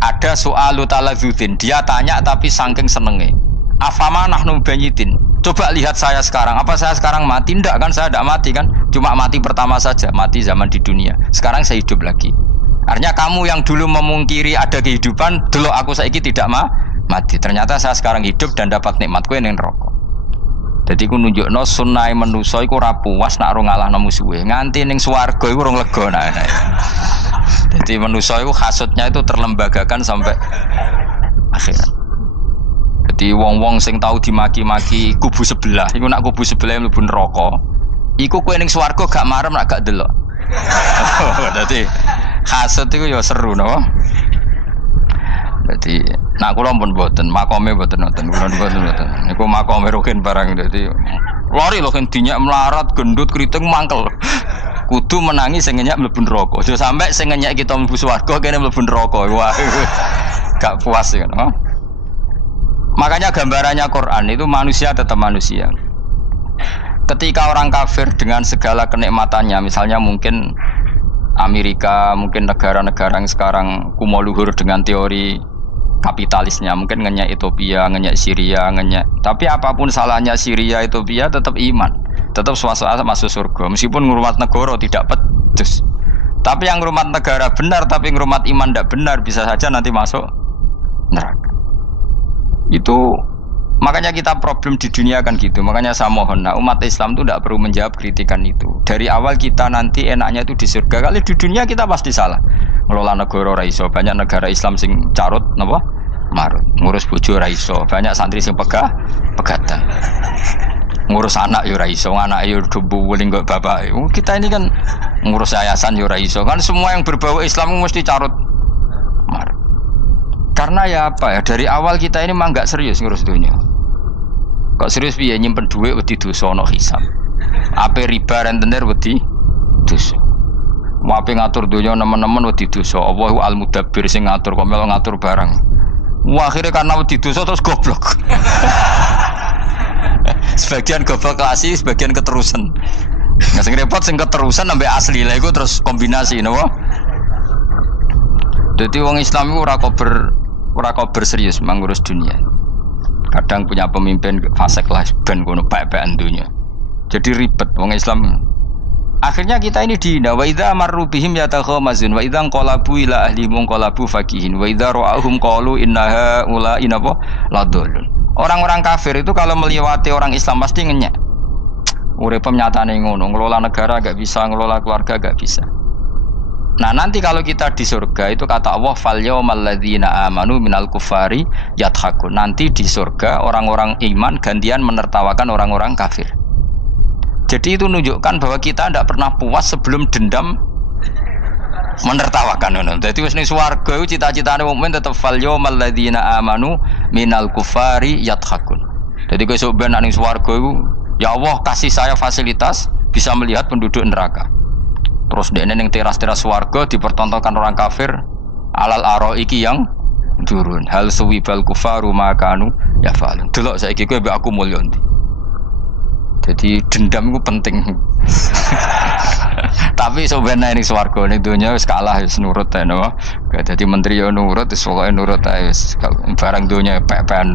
ada soalu taladzudin, dia tanya tapi saking senenge. Afama nahnu banyitin. Coba lihat saya sekarang, apa saya sekarang mati? Ndak kan, saya tidak mati kan, cuma mati pertama saja, mati zaman di dunia. Sekarang saya hidup lagi. Artinya kamu yang dulu memungkiri ada kehidupan, dulu aku saiki tidak mati. Ternyata saya sekarang hidup dan dapat nikmat kowe ning neraka. Dadi ku nunjukno sunnahe manusa iku ora puas nek ora ngalahno musuhe. Nganti ning swarga iku ora lega nek. Dadi manusa iku hasudnya itu terlembagakan sampai akhirat. Dadi wong-wong sing tau dimaki-maki kubu sebelah, iku nak kubu sebelah mlebu neraka. Iku kowe ning swarga gak marem nek gak delok. Dadi hasud iku ya seru no. Jadi, nak kula pun boten, makome boten nonton, kula boten. Niku makome Ruhin barang dadi lari lho kan dinyak melarat, gendut, kriting mangkel. Kudu menangi sing ngenyak mlebu neraka. Aja sampe sing ngenyak kita mlebu swarga kene mlebu neraka. Wah, gak puas ya, no? Makanya gambarannya Quran itu manusia tetap manusia. Ketika orang kafir dengan segala kenikmatannya, misalnya mungkin Amerika, mungkin negara-negara yang sekarang kumo luhur dengan teori kapitalisnya, mungkin ngenyak Ethiopia, ngenyak Syria, ngenyak. Tapi apapun salahnya Syria, Ethiopia tetap iman, tetap suasana masuk surga. Meskipun ngurmat negara tidak pedes. Tapi yang ngurmat negara benar, tapi ngurmat iman tidak benar, bisa saja nanti masuk neraka. Itu makanya kita problem di dunia kan gitu. Makanya saya mohon, nah, umat Islam itu tidak perlu menjawab kritikan itu. Dari awal kita nanti enaknya itu di surga. Kali di dunia kita pasti salah. Ngelola negara raiso, banyak negara Islam sing carut, napa? Marut. Ngurus bojo raiso, banyak santri sing pegatan. ngurus anak yo ora iso, anak yo dumbuling kok bapak. Kita ini kan ngurus yayasan yo ora iso. Kan semua yang berbau Islam mesti carut mar. Karena ya apa ya, dari awal kita ini mah enggak serius ngurus dunia. Kok serius piye nyimpen duit wedi dosa ono hisab. Ape riba rentenir wedi dosa. Mau ape ngatur dunia nemen-nemen wedi dosa. Allahu al-mudabbir sing ngatur kok melu ngatur barang. Wah, akhirnya karena wedi dosa terus goblok. Sebagian goblok klasik, sebagian keterusan. Nggak sing repot sing keterusan sampai asli lah itu terus kombinasi, napa? Jadi wong Islam itu ora kober serius mengurus dunia. Kadang punya pemimpin fasik lah ben kono bae-baean dunia. Jadi ribet wong Islam. Akhirnya kita ini dihina. Wa idza marru bihim yatakhamazun wa idza qalabu ila ahlihim qalabu fakihin wa idza ra'ahum qalu innaha ula inapa ladallun. Orang-orang kafir itu kalau melewati orang Islam pasti ngenyek. Urip nyatane ngono, ngelola negara gak bisa, ngelola keluarga gak bisa. Nah, nanti kalau kita di surga itu kata Allah fal yaumal ladzina amanu minal kufari yadhakun. Nanti di surga orang-orang iman gantian menertawakan orang-orang kafir. Jadi itu menunjukkan bahwa kita tidak pernah puas sebelum dendam menertawakan ngono. Dadi wis ning swarga iku cita-citane mukmin tetep fal yaumal ladzina amanu minal kufari yadhakun. Dadi kowe sok ben ning swarga iku ya Allah kasih saya fasilitas bisa melihat penduduk neraka. Terus dene ning teras-teras swarga dipertontonkan orang kafir alal araiki yang turun. Hal suwibal kufaru makanu ya falun. Delok saiki kowe mbek aku mulya ndi. Jadi dendam itu penting. Tapi sebenarnya ini swarga ini dunia wis kalah wis nurut ae no. Dadi menteri yo nurut wis pokoke nurut ae wis barang dunia pepen.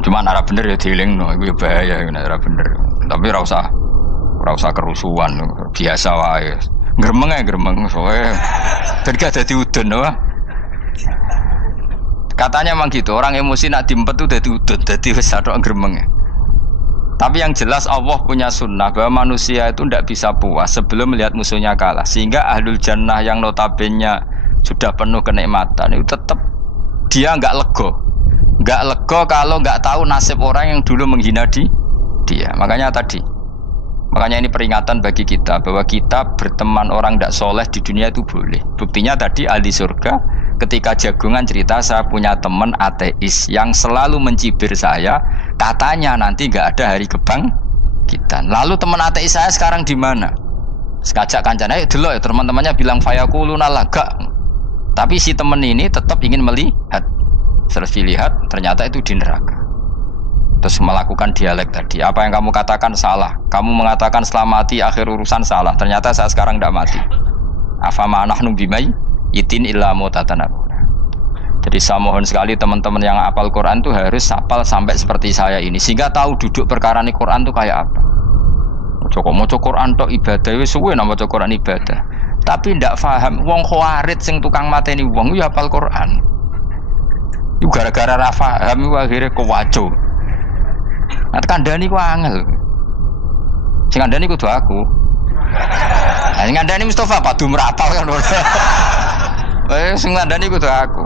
Cuma ora bener ya dielingno iku bahaya nek ora bener. Tapi ora usah kerusuhan biasa wae. Gremeng ae gremeng soalnya dadi dadi udun no. Katanya memang gitu, orang emosi nak diempet tuh dadi udun, dadi wis sadok gremeng. Tapi yang jelas Allah punya sunnah bahwa manusia itu tidak bisa puas sebelum melihat musuhnya kalah. Sehingga ahlul jannah yang notabene sudah penuh kenikmatan itu tetap dia nggak lego kalau nggak tahu nasib orang yang dulu menghina dia. Makanya ini peringatan bagi kita bahwa kita berteman orang tidak soleh di dunia itu boleh. Buktinya tadi ahli surga ketika Jagungan cerita saya punya teman ateis yang selalu mencibir saya, katanya nanti nggak ada hari kebangkitan. Lalu teman ateis saya sekarang di mana? Sekajak kancana, dulu ya teman-temannya bilang fayakuluna laga. Tapi si teman ini tetap ingin melihat. Setelah dilihat ternyata itu di neraka. Terus melakukan dialek tadi. Apa yang kamu katakan salah. Kamu mengatakan setelah mati akhir urusan salah. Ternyata saya sekarang tidak mati. Afama nahnu bimai itin illa mutatana. Jadi saya mohon sekali teman-teman yang hafal Quran itu harus hafal sampai seperti saya ini sehingga tahu duduk perkara ini Quran itu kayak apa. Maca Quran tok ibadah wis suwe nang maca Quran ibadah. Tapi ndak paham wong khawarit sing tukang mateni wong ya hafal Quran. Itu gara-gara ra paham iku akhire kewaco. Nah kandhani ku angel. Sing kandhani kudu aku. Lah sing kandhani Mustafa padu merapal kan. Sing ngandani kudu aku.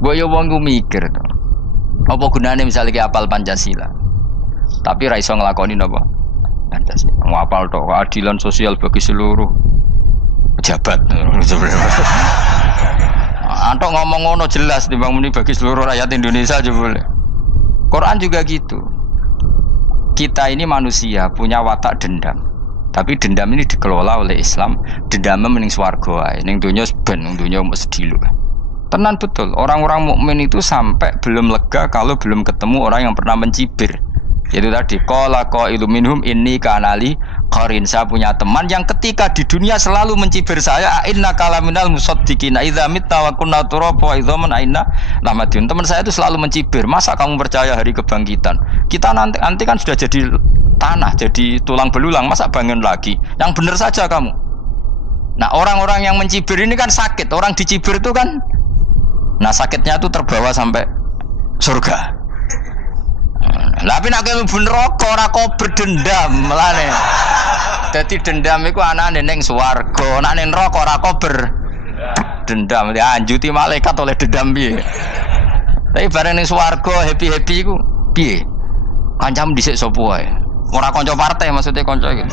Mbok yo wong ku mikir to. Apa gunane misalnya ki apal Pancasila. Tapi ra iso nglakoni napa? Pancasila. Ngapal tok keadilan sosial bagi seluruh pejabat. Antok ngomong ngono jelas timbang muni bagi seluruh rakyat Indonesia aja boleh. Quran juga gitu. Kita ini manusia punya watak dendam. Tapi dendam ini dikelola oleh Islam. Dendamnya mending swarga ae. Ning donya ben, ning donya mesti dilu. Tenan betul, orang-orang mukmin itu sampai belum lega kalau belum ketemu orang yang pernah mencibir. Yaitu tadi qala qailu minhum inni kanali qarin. Saya punya teman yang ketika di dunia selalu mencibir saya, inna kalaminal musaddiqina idza mitta wa kunna turaba wa idzaman aina lamadun. Teman saya itu selalu mencibir, masa kamu percaya hari kebangkitan? Kita nanti kan sudah jadi tanah, jadi tulang belulang, masa bangun lagi? Yang benar saja kamu. Nah, orang-orang yang mencibir ini kan sakit. Orang dicibir itu kan, nah sakitnya itu terbawa sampai surga. Tapi nak mlebu neraka ora kok berdendam melane. Dadi dendam iku anane ning swarga, nek ning neraka ora kok berdendam. Dianjuti malaikat oleh dendam piye. Tapi bareng ning swarga happy-happy iku piye? Kancamu dhisik sapa wae. Ora kanca partai maksudnya kanca gitu.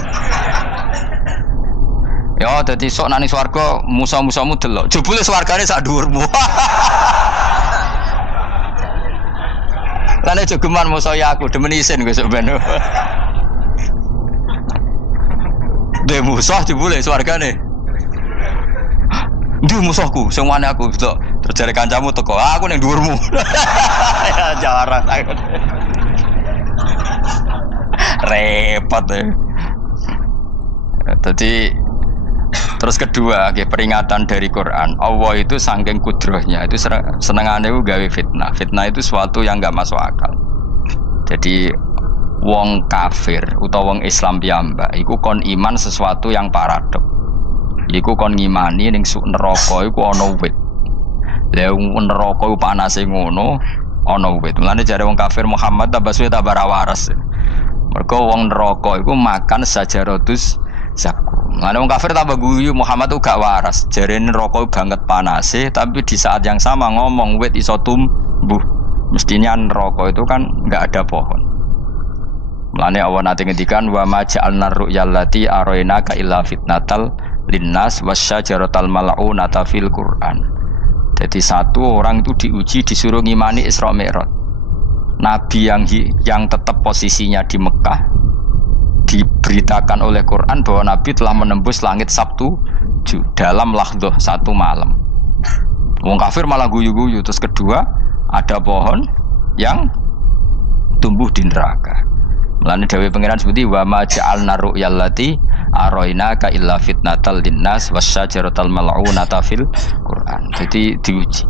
Ya dadi sok nang swarga musa-musamu delok. Jebule swargane sak dhuwurmu. Lane jogeman musa ya aku demen isin besok ben. De musuh jebule swargane. Ndi musuhku sing wane aku tok terjare kancamu teko. Aku ning dhuwurmu. Ya jarak. Repot ya. Jadi terus kedua, peringatan dari Quran. Allah itu saking kudrohnya itu senengane ku gawe fitnah. Fitnah itu sesuatu yang enggak masuk akal. Jadi wong kafir utawa wong Islam piyambak iku kon iman sesuatu yang paradok. Iku kon ngimani ning neraka iku ana wit. Lah neraka iku panase ngono, ana wit. Mulane jare wong kafir Muhammad tambah suwe tambah ra waras. Mergo wong neraka iku makan sajarotus zakum. Mulane wong kafir tambah guyu Muhammad tuh gak waras. Jare neraka banget panase, tapi di saat yang sama ngomong wit iso tumbuh. Mestinya neraka itu kan enggak ada pohon. Mulane Allah nate ngendikan wa ma ja'alna ru'yallati arainaka illa fitnatal linnas wasyajaratal mal'unata fil Qur'an. Jadi satu orang itu diuji disuruh ngimani Isra Mi'raj. Nabi yang tetap posisinya di Mekah diberitakan oleh Quran bahwa Nabi telah menembus langit Sabtu dalam lahdoh satu malam. Wong kafir malah guyu-guyu. Terus kedua ada pohon yang tumbuh di neraka. Mulane dawuh pangeran seperti wa ma ja'alna ru'yallati arainaka illa fitnatal linnas wasyajaratal mal'unata fil Quran. Jadi diuji.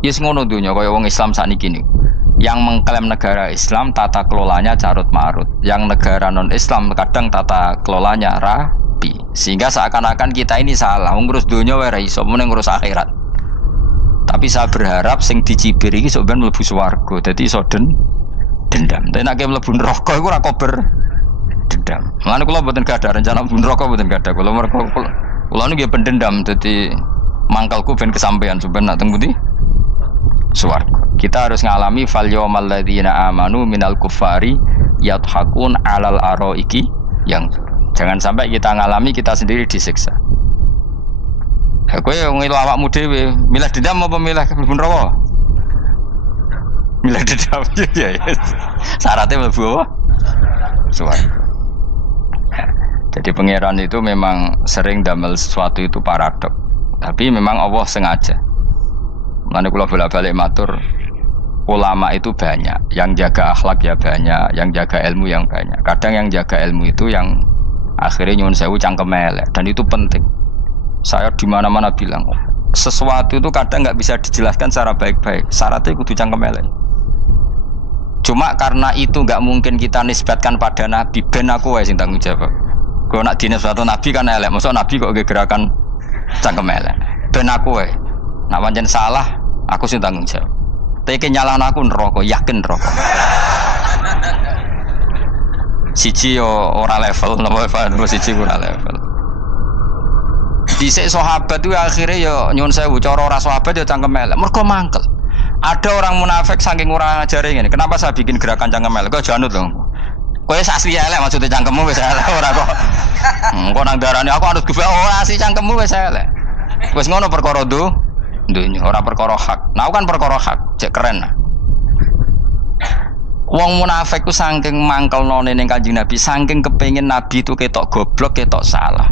Yes ngono dunya kaya wong Islam sakniki niku. Yang mengklaim negara Islam tata kelolanya carut marut, yang negara non Islam kadang tata kelolanya rapi, sehingga seakan-akan kita ini salah ngurus dunia wae ra iso mung ngurus akhirat. Tapi saya berharap sing dicibir iki sok ben mlebu swarga, dadi iso dendam. Tapi nek mlebu neraka iku ora kober dendam. Mulane kula mboten gadah rencana mlebu neraka mboten gadah. Kula niku nggih pendendam, dadi mangkalku ben kesampean sampeyan nak teng pundi? Swarga. Kita harus ngalami fal yawmal ladzina amanu minal kuffari yadhakun alal araiki yang jangan sampai kita ngalami kita sendiri disiksa. Ha kowe ngilu awakmu dhewe, milih dendam apa milih mlebu neraka? Milih dendam ya. Syaratnya mlebu apa? Swarga. Jadi pangeran itu memang sering damel sesuatu itu paradok. Tapi memang Allah sengaja. Mulane kula bolak-balik matur, ulama itu banyak, yang jaga akhlak ya banyak, yang jaga ilmu yang banyak. Kadang yang jaga ilmu itu yang akhirnya nyuwun sewu cangkem elek, dan itu penting. Saya di mana-mana bilang, sesuatu itu kadang nggak bisa dijelaskan secara baik-baik. Syaratnya kudu cangkem elek. Cuma karena itu nggak mungkin kita nisbatkan pada Nabi, ben aku wae sing tanggung jawab. Kalau nak dinisbatkan Nabi kan elek, maksud Nabi kok gerakan cangkem elek. Ben aku wae. Nak pancen salah, aku sing tanggung jawab. Tapi nyalahno aku neraka, yakin neraka. Siji yo ora level, napa siji ora level. Dhisik sahabat itu akhirnya yo nyuwun sewu cara ora sahabat yo cangkem elek. Mergo mangkel. Ada orang munafik saking ora ngajari ngene. Kenapa saya bikin gerakan cangkem elek? Kok janut lho. Kowe asli elek maksudnya cangkemmu wis elek ora kok. Engko nang darane aku harus gebak ora asli cangkemmu wis elek. Wis ngono perkara dunya ora perkara hak. Nah kan perkara hak, cek keren. Wong munafik ku saking mangkelnone ning Kanjeng Nabi, saking kepengin Nabi itu ketok goblok, ketok salah.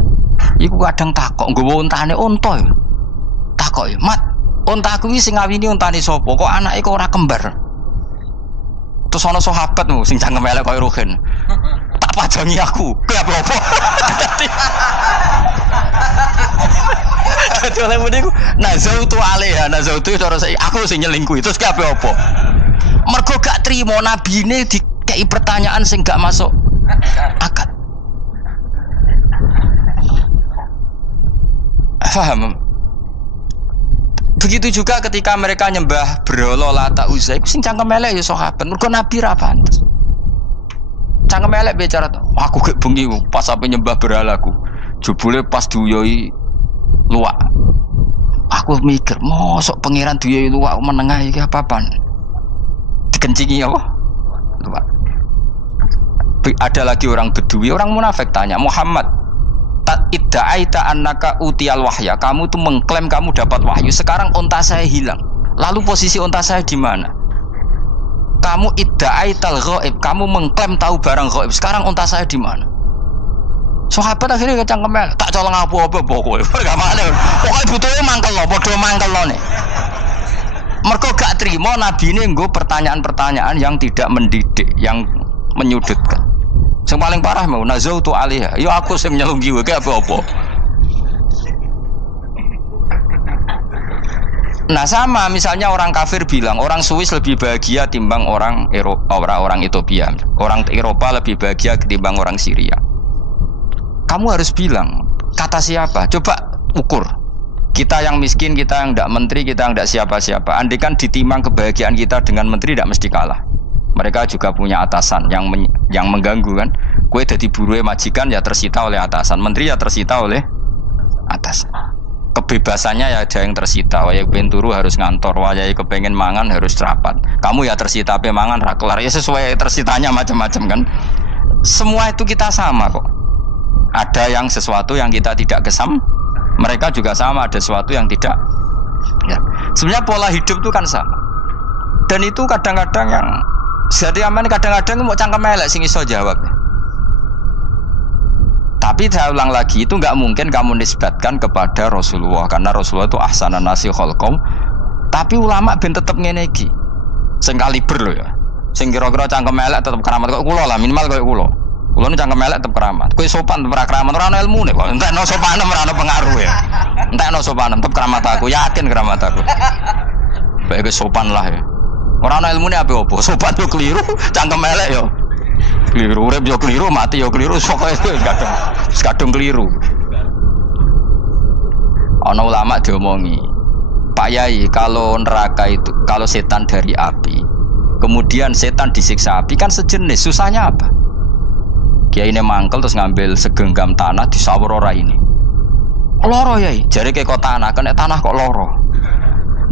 Iku kadang takok nggawa untane unta. Takok ya, "Mat, unta kuwi sing ngawini untane sapa? Kok anake kok ora kembar?" Terus ana sahabatmu sing cangkem elek koyo Ruhin. Tak pajangi aku. Kowe apa? Dadi oleh niku nazautu alaiha, nazautu cara aku sing nyelingkuhi. Terus ki apa? Mergo gak trimo nabine dikei pertanyaan sing gak masuk akal. Paham? Begitu juga ketika mereka nyembah berhala Lata Uzza, iku sing cangkem elek ya sahabat. Mergo nabi ra pantes. Cangkem elek bicara, aku gak bengi pas sampe nyembah berhalaku. Jebule pas duyoi luwak. Aku mikir, mosok pangeran duwe luwak menengah iki apa-apaan? Dikencingi apa? Luwak. Ada lagi orang Bedui, orang munafik tanya, Muhammad, idda'aita annaka utiyal wahya, kamu tuh mengklaim kamu dapat wahyu, sekarang onta saya hilang. Lalu posisi onta saya di mana? Kamu idda'aital ghaib, kamu mengklaim tahu barang ghaib, sekarang onta saya di mana? Sahabat akhirnya kecangkeman, tak colong apa-apa pokoknya. Pergamane, pokoknya butuhnya mangkel lo, bodoh mangkel lo nih. Mergo gak terima Nabi ini nggo pertanyaan-pertanyaan yang tidak mendidik, yang menyudutkan. Yang paling parah mau nazautu alaiha. Ya aku sing nyelunggi wae apa-apa. Nah sama misalnya orang kafir bilang orang Swiss lebih bahagia timbang orang orang Ethiopia. Orang Eropa lebih bahagia ketimbang orang Syria. Kamu harus bilang kata siapa? Coba ukur. Kita yang miskin, kita yang tidak menteri, kita yang tidak siapa-siapa. Andai kan ditimang kebahagiaan kita dengan menteri tidak mesti kalah. Mereka juga punya atasan yang mengganggu kan. Kue jadi buruh majikan ya tersita oleh atasan, menteri ya tersita oleh atasan. Kebebasannya ya ada yang tersita. Wayai pengen turu harus ngantor, wayai kepengen mangan harus rapat. Kamu ya tersita pe mangan rakelar ya sesuai tersitanya macam-macam kan. Semua itu kita sama kok. Ada yang sesuatu yang kita tidak gesam, mereka juga sama ada sesuatu yang tidak. Ya. Sebenarnya pola hidup itu kan sama. Dan itu kadang-kadang yang jadi aman kadang-kadang mau cangkem elek sing iso jawab. Tapi saya ulang lagi itu nggak mungkin kamu nisbatkan kepada Rasulullah karena Rasulullah itu ahsanan nasi khalqom. Tapi ulama ben tetep ngene iki. Sing kaliber lho ya. Sing kira-kira cangkem elek tetep keramat kok kula lah minimal koyo kula. Kula nu cangkem elek tetep keramat. Kowe sopan tetep keramat ora ono ilmune kok. Entekno sopanem ora ono pengaruh ya. Entekno sopanem tetep keramat aku, yakin keramat aku. Baik sopan lah ya. Ora ono ilmune apa-apa. Sopan yo keliru, cangkem elek yo keliru, urip yo keliru, mati yo keliru, pokoke kadung keliru. Ana ulama diomongi, Pak Yai, kalau neraka itu, kalau setan dari api, kemudian setan disiksa api kan sejenis, susahnya apa? Kiai ini mangkel terus ngambil segenggam tanah disawur ora ini. Loro Yai, jare ke kok tanah, kena tanah kok loro.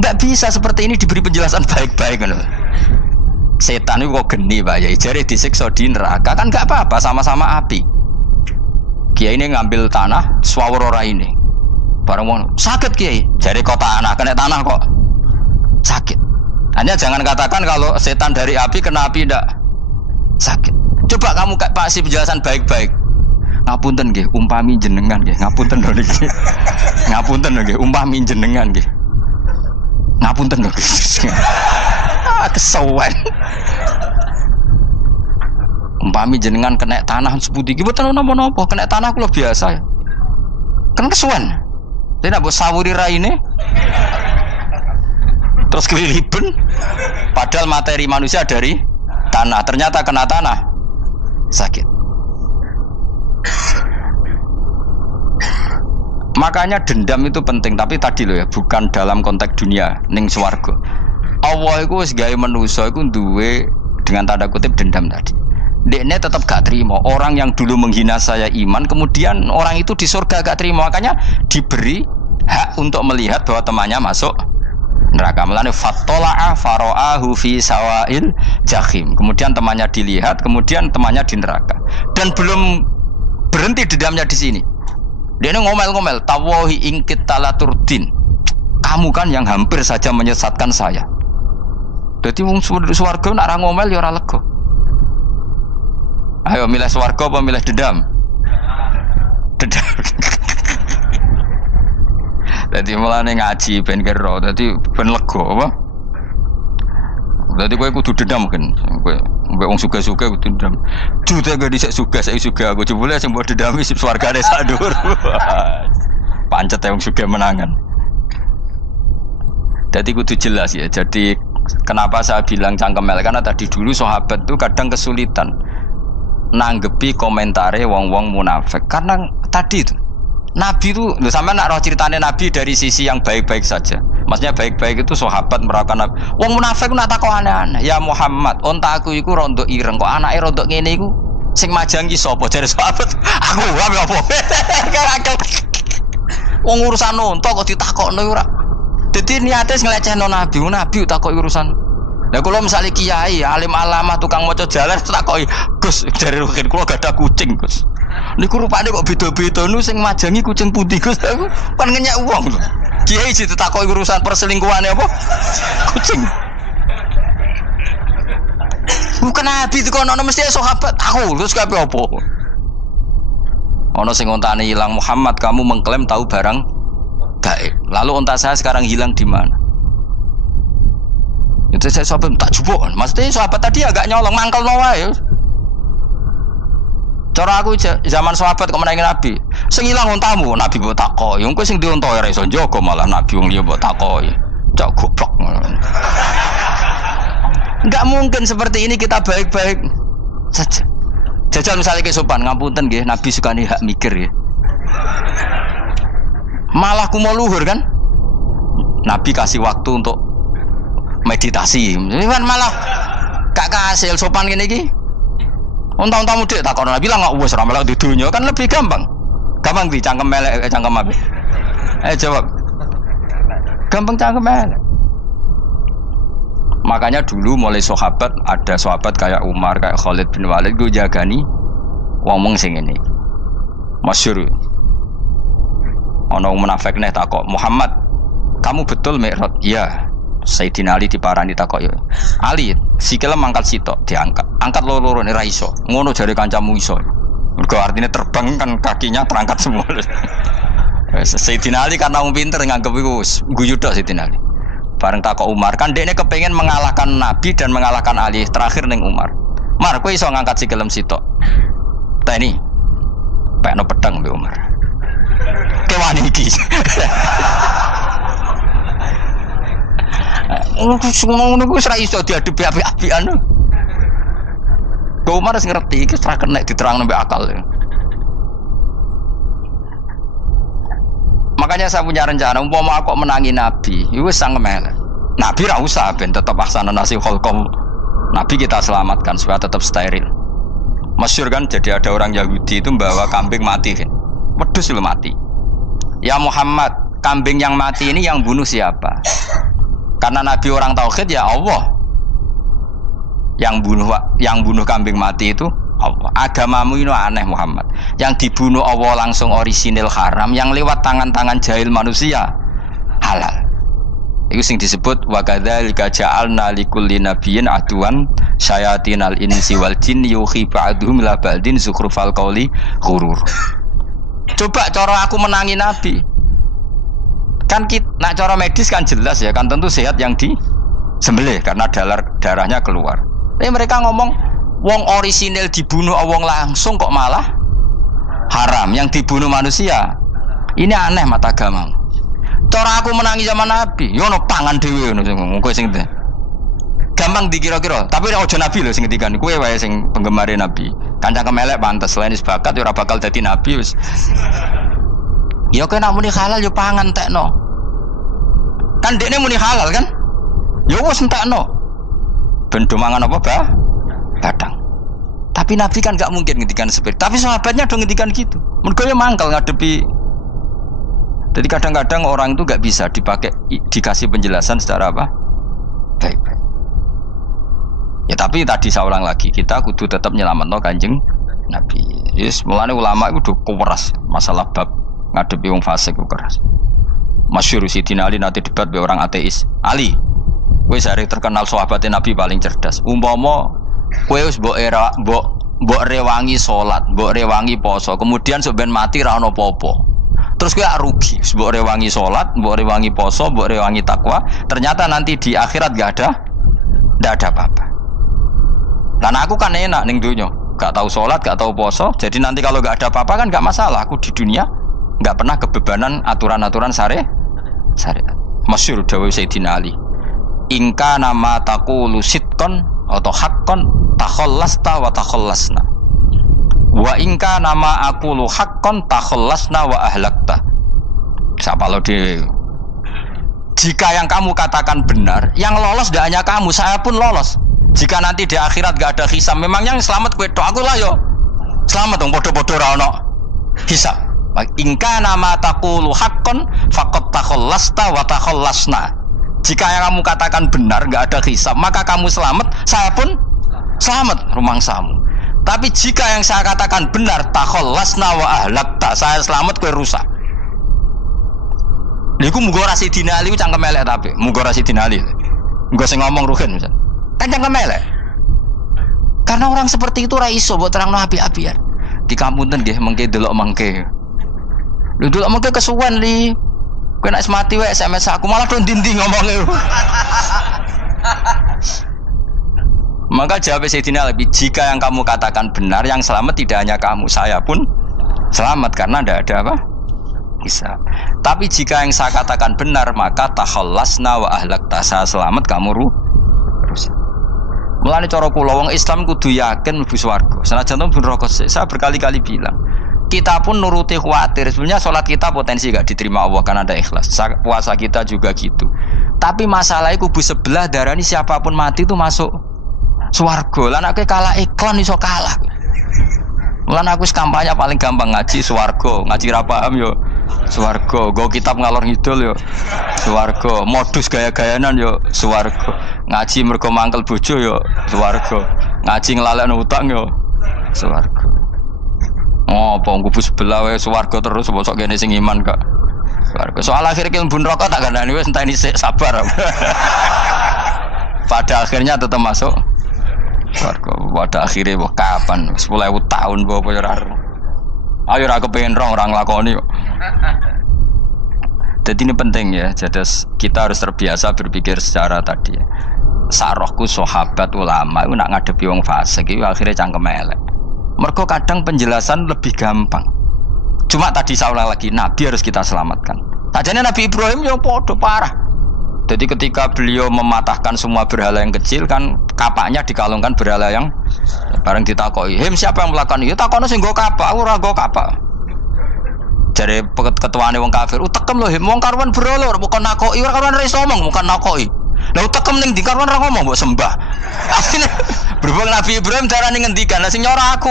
Enggak bisa seperti ini diberi penjelasan baik-baik kan. Setan itu kok geni Pak Yai, jari disiksa di neraka kan gak apa-apa, sama-sama api. Kiai ini ngambil tanah, swawur ora ini. Bareng wong sakit Kiai, jari kok tanah, kena tanah kok sakit. Hanya jangan katakan kalau setan dari api kena api ndak sakit. Coba kamu kasih penjelasan baik-baik. Ngapunten nggih, umpami jenengan nggih, ngapunten lho niki. Ngapunten nggih, umpami jenengan nggih. Ngapunten lho. Kesawan. Umpami jenengan kena tanah seputi iki mboten napa-napa, kena tanah kula biasa ya. Kan kesuwen. Dene mbok sawuri raine. Terus keliliben. Padahal materi manusia dari tanah, ternyata kena tanah sakit. Makanya dendam itu penting, tapi tadi loh ya, bukan dalam konteks dunia, ning swarga. Allah itu wis gawe manusa iku duwe dengan tanda kutip dendam tadi. Dekne tetap gak terima. Orang yang dulu menghina saya iman, kemudian orang itu di surga gak terima, makanya diberi hak untuk melihat bahwa temannya masuk neraka. Mulane fattala'a fara'ahu fi sawa'il jahim. Kemudian temannya dilihat, kemudian temannya di neraka. Dan belum berhenti dendamnya di sini. Dia ngomel-ngomel, tawahi ingkit talaturdin. Kamu kan yang hampir saja menyesatkan saya. Jadi wong swarga nek ora ngomel ya ora lega. Ayo milih swarga apa milih dendam? Dendam. Dadi mulane ngaji ben kero, dadi ben lega apa? Dadi kowe kudu dendam kan. Kowe mbek wong suga-suga kudu dendam. Jute gak dhisik suga, saiki suga aku jebule sing mbok dendami sip swargane sak dhuwur. Pancet wong suga menangan. Jadi kudu jelas ya. Jadi kenapa saya bilang cangkemel, karena tadi dulu sahabat tuh kadang kesulitan nanggepi komentare wong-wong munafik. Karena tadi itu Nabi itu, sampai nak roh ceritanya Nabi dari sisi yang baik-baik saja. Maksudnya baik-baik itu sahabat merawakan Nabi. Wong munafik nak takok aneh-aneh. Ya Muhammad, onta aku iku rondo ireng, kok anake rondo ngene iku sing majangi sapa? Jare sahabat, aku wae apa? Wong urusan onta kok ditakokno ora. Dadi niate nglecehno nabi, nabi takoki urusan. Lah kula misale kiai, alim alamah tukang maca jalan takoki, "Gus, dari rukin kula gak ada kucing, Gus." Niku rupane kok beda-beda nu sing majangi kucing putih, Gus. Aku kan ngenyek wong. Kiai ditakoki urusan perselingkuhane apa? Kucing. Bukan nabi itu kono mesti sahabat aku, terus kabeh apa? Ono sing ontane hilang Muhammad, kamu mengklaim tahu barang gaib. Lalu onta saya sekarang hilang di mana? Itu saya sahabat tak jupuk. Maksudnya sahabat tadi agak nyolong mangkel wae. Cara aku zaman sahabat kok menangi Nabi. Sing ilang ontamu, Nabi mbok takoki. Engko sing dionto ora iso njaga malah Nabi wong liya mbok takoki. Cok goblok. Enggak mungkin seperti ini kita baik-baik saja. Jajal misalnya ke sopan, ngapunten nggih, Nabi sukani hak mikir ya. Malah kumo luhur kan? Nabi kasih waktu untuk meditasi. Ini kan malah gak kasil sopan gini iki. Unta-untamu dek takon Nabi lah nggak wes ramelak di dunia kan lebih gampang. Gampang di cangkem melek cangkem apa? Jawab. Gampang cangkem melek. Makanya dulu mulai sahabat, ada sahabat kayak Umar, kayak Khalid bin Walid gue jagani wong sing ini. Masyhur. Ana munafik nek takok, "Muhammad, kamu betul Mi'raj?" "Iya." Sayyidina Ali diparani takok ya. "Ali, sikile mangkat sitok diangkat. Angkat loro-loro ora iso." Ngono jare kancamu iso. Mergo artinya terbang kan kakinya terangkat semua. Sayyidina Ali karena wong pinter nganggep iku guyu tok Sayyidina Ali. Bareng takok Umar, kan dekne kepengen mengalahkan Nabi dan mengalahkan Ali. Terakhir ning Umar. "Mar, kowe iso ngangkat sikilem sitok." "Ta ini. Pekno pedang mbek Umar." "Kewani iki." Ngono ku wis ra iso diadepi api-apian. Kok Umar wis ngerti iki ora kena diterangno mbek akal. Makanya saya punya rencana, umpama aku menangi Nabi, itu sangat melek. Nabi ra usah ben tetap ahsana nasi kholqom. Nabi kita selamatkan supaya tetap steril. Masyhur kan, jadi ada orang Yahudi itu membawa kambing mati kan. Wedhus lu mati. "Ya Muhammad, kambing yang mati ini yang bunuh siapa?" Karena Nabi orang tauhid ya Allah. Yang bunuh kambing mati itu Allah. Agamamu ini aneh Muhammad. Yang dibunuh Allah langsung orisinil haram, yang lewat tangan-tangan jahil manusia halal. Itu sing disebut wa kadzalika ja'alna likulli nabiyyin aduwan syayatinal insi wal jin yuhi ba'dhum la ba'din zukhrufal qawli ghurur. Coba cara aku menangi Nabi. Kan nak cara medis kan jelas ya, kan tentu sehat yang disembelih karena darahnya keluar. Tapi mereka ngomong wong orisinil dibunuh wong langsung kok malah haram, yang dibunuh manusia. Ini aneh mata agama. Cara aku menangi zaman Nabi, yo no pangan dhewe ngono kowe sing gampang dikira-kira. Tapi ora aja Nabi lho sing ngendikan, kowe wae sing penggemar Nabi. Kancang kemelek pantes selain sebakat yo ora bakal dadi nabi wis. Ya kowe nak muni halal yo pangan tekno. Kan dekne muni halal kan? Ya wis entekno. Ben do mangan apa, Bah? Badang. Tapi Nabi kan gak mungkin ngendikan seperti. Tapi sahabatnya do ngendikan gitu. Mergo ya mangkel ngadepi. Jadi kadang-kadang orang itu gak bisa dikasih penjelasan secara apa? Baik-baik. Ya tapi tadi saya ulang lagi, kita kudu tetap nyelametno Kanjeng Nabi. Yes, mulane ulama itu keras masalah bab ngadepi wong fasik itu keras. Masyhur Sidina Ali nanti debat be orang ateis. Ali, kowe sare terkenal sahabatnya Nabi paling cerdas. Umpama kowe wis mbok rewangi salat, mbok rewangi poso, kemudian sok ben mati ra ono apa-apa. Terus kowe rugi, mbok rewangi salat, mbok rewangi poso, mbok rewangi takwa, ternyata nanti di akhirat ndak ada apa-apa. Dan aku kan enak ning dunya, gak tahu salat, gak tahu poso, jadi nanti kalau gak ada apa-apa kan gak masalah. Aku di dunia gak pernah kebebanan aturan-aturan syariat. Masyhur dawuh Sayyidina Ali. Ingka nama taqulu sidqan atau haqqan takhallasta wa takhallasna. Wa ingka nama aqulu haqqan takhallasna wa ahlakta. Siapa lo di? Jika yang kamu katakan benar, yang lolos tidak hanya kamu, saya pun lolos. Jika nanti di akhirat gak ada hisab, memang yang selamat kowe tok, aku lah yo. Selamat dong, bodoh-bodoh ra ono hisab. Ingka nama taqulu haqqan faqad takhallasta wa takhallasna. Jika yang kamu katakan benar, enggak ada hisab, maka kamu selamat, saya pun selamat rumangsamu. Tapi jika yang saya katakan benar, takhallasna wa ahlakta, saya selamat kowe rusak. Niku muga ora Sidina Ali cangkem elek tapi muga ora Sidina Ali. Engko sing ngomong Ruhin misal. Kan cangkem elek. Karena orang seperti itu ora iso mbok terangno api-apian. Di kampunten nggih mengke delok mengke. Lho delok mengke kesuwen li. Kowe nek mati wae SMS aku malah do ndi-ndi ngomongnya. Maka jawab Sayyidina Ali, jika yang kamu katakan benar, yang selamat tidak hanya kamu, saya pun selamat karena tidak ada apa? Bisa. Tapi jika yang saya katakan benar, maka takhallasna wa ahlakta, saya selamat, kamu rusak. Mulane cara kula wong Islam kudu yakin mlebu swarga. Senajan to pun rokok saya berkali-kali bilang. Kita pun nuruti khawatir. Sebenarnya sholat kita potensi gak diterima Allah karena ada ikhlas. Puasa kita juga gitu. Tapi masalahnya kubu sebelah darani siapapun mati itu masuk swarga. Lan aku kalah iklan iso kalah. Lan aku kampanye paling gampang ngaji swarga, ngaji ra paham yo swarga, go kitab ngalor ngidul yo swarga, modus gaya-gayanan yo swarga. Ngaji mergo mangkel bojo yo swarga. Ngaji nglalekno utang yo swarga. Oh, apa kubu sebelah wae swarga terus bosok kene sing iman kok. Swarga. Soal akhir ki mlebu neraka tak kandhani wis enteni sik sabar. Pada akhirnya tetap masuk swarga. Pada akhirnya wah kapan 10.000 tahun apa ya ora. Ayo ora kepengin orang nglakoni kok. Jadi ini penting ya. Jadi kita harus terbiasa berpikir secara tadi. Sarohku sahabat ulama itu nak ngadepi wong fasik itu akhirnya cangkem elek. Mergo kadang penjelasan lebih gampang. Cuma tadi saya ulang lagi, Nabi harus kita selamatkan. Sajane Nabi Ibrahim yang podo parah. Jadi ketika beliau mematahkan semua berhala yang kecil kan kapaknya dikalungkan berhala yang bareng ditakoi. Him siapa yang melakukan itu? Takono sing nggo kapak, ora nggo kapak. Jare ketuane wong kafir, utekem lho him wong karuan berhala bukan nakoki, ora karuan iso omong bukan nakoki. Lah utekem ning ndi karuan ora ngomong mbok sembah. Asline berhubung Nabi Ibrahim darane ngendikan, lah sing nyora aku.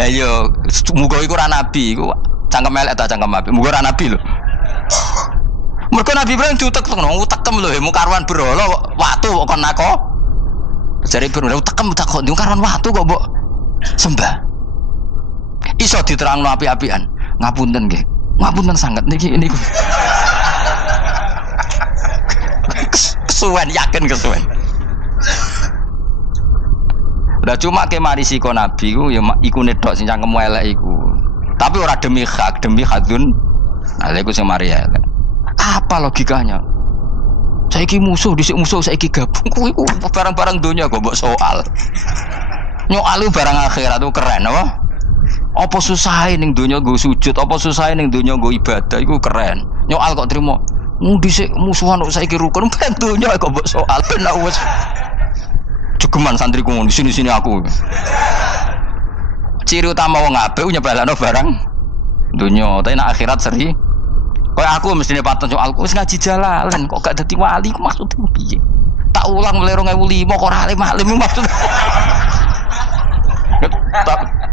Lah yo muga iku ora nabi, iku cangkem elek ta cangkem apik. Muga ora nabi lho. Mergo Nabi Ibrahim diutek-utek utekem lho him karuan berhala watu kok nako. Jare Ibrahim utekem kok ndi karuan watu kok mbok sembah. Iso diterangno api-apian. Ngapunten nggih. Ngapunten sanget niki niku. Kesuwen yakin kesuwen. Lah cuma ke mari siko nabi ku ya iku nedok sing cangkem elek iku. Tapi ora demi hak, demi hadun. Nah iku sing mari elek. Apa logikanya? Saiki musuh dhisik musuh saiki gabung kuwi ku barang-barang donya kok mbok soal. Nyoal barang akhirat itu keren apa? Apa susahe ning donya nggo sujud, apa susahe ning donya nggo ibadah iku keren. Nyoal kok trimo. Dhisik musuhan kok saiki rukun ben donya kok mbok soal ben wis jegeman santriku ngono sini-sini aku. Ciri utama wong apik nyebalano barang donya, tapi nek akhirat seri. Kayak aku mestine paten soal wis ngaji jalalan kok gak dadi wali ku maksudku piye? Tak ulang mulai 2005 kok ora alim-alim maksud.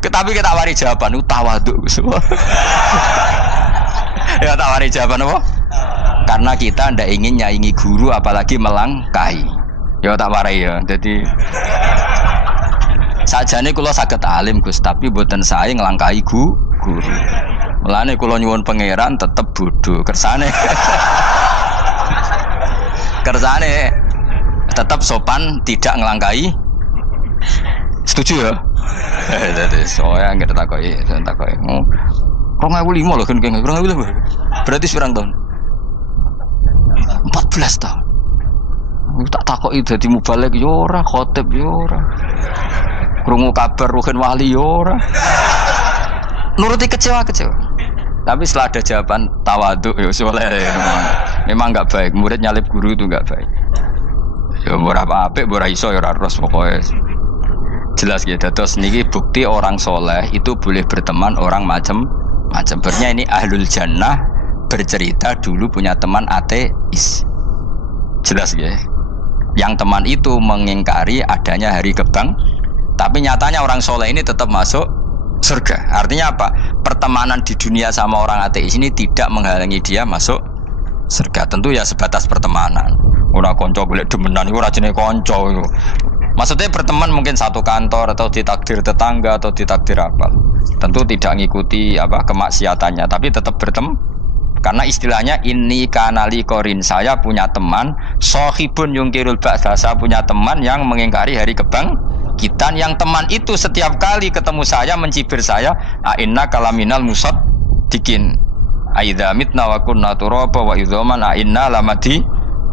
Tapi kita wari jawaban tawadhu Gus. Ya tak wari jawaban apa? Karena kita ndak ingin nyaingi guru apalagi melangkahi. Ya tak warai ya. Jadi sajane kula saged alim Gus, tapi mboten sae nglangkahi guru. Mulane kula nyuwun pangeran tetep bodho kersane. Kersane tetap sopan, tidak ngelangkai. Setuju ya? Jadi soalnya nggak takoki. 2005 loh kan, 2005 berarti seberang tahun? 14 tahun. Tak takoki dadi mubalek yo ora, khotib yo ora. Krungu kabar Ruhin Wali yo ora. Nuruti kecewa. Tapi setelah ada jawaban tawadhu ya soleh. Memang enggak baik, murid nyalip guru itu enggak baik. Ya ora apik, ora iso ya ora terus pokoke. Jelas gitu. Terus niki bukti orang soleh itu boleh berteman orang macam-macam. Bernya ini ahlul jannah bercerita dulu punya teman ateis. Jelas ya. Yang teman itu mengingkari adanya hari kebang, tapi nyatanya orang soleh ini tetap masuk surga. Artinya apa? Pertemanan di dunia sama orang ateis ini tidak menghalangi dia masuk surga. Tentu ya sebatas pertemanan. Ora kanca golek demenan iku ora jenenge kanca iku. Maksudnya berteman mungkin satu kantor atau ditakdir tetangga atau ditakdir apa. Tentu tidak ngikuti apa kemaksiatannya, tapi tetap berteman. Karena istilahnya ini kanali korin, saya punya teman sohibun yungkirul ba'sa, saya punya teman yang mengingkari hari kebangkitan, yang teman itu setiap kali ketemu saya mencibir saya, inna kalaminal musad dikin aidza mitna wa kunna turaba wa idzaman inna lamadi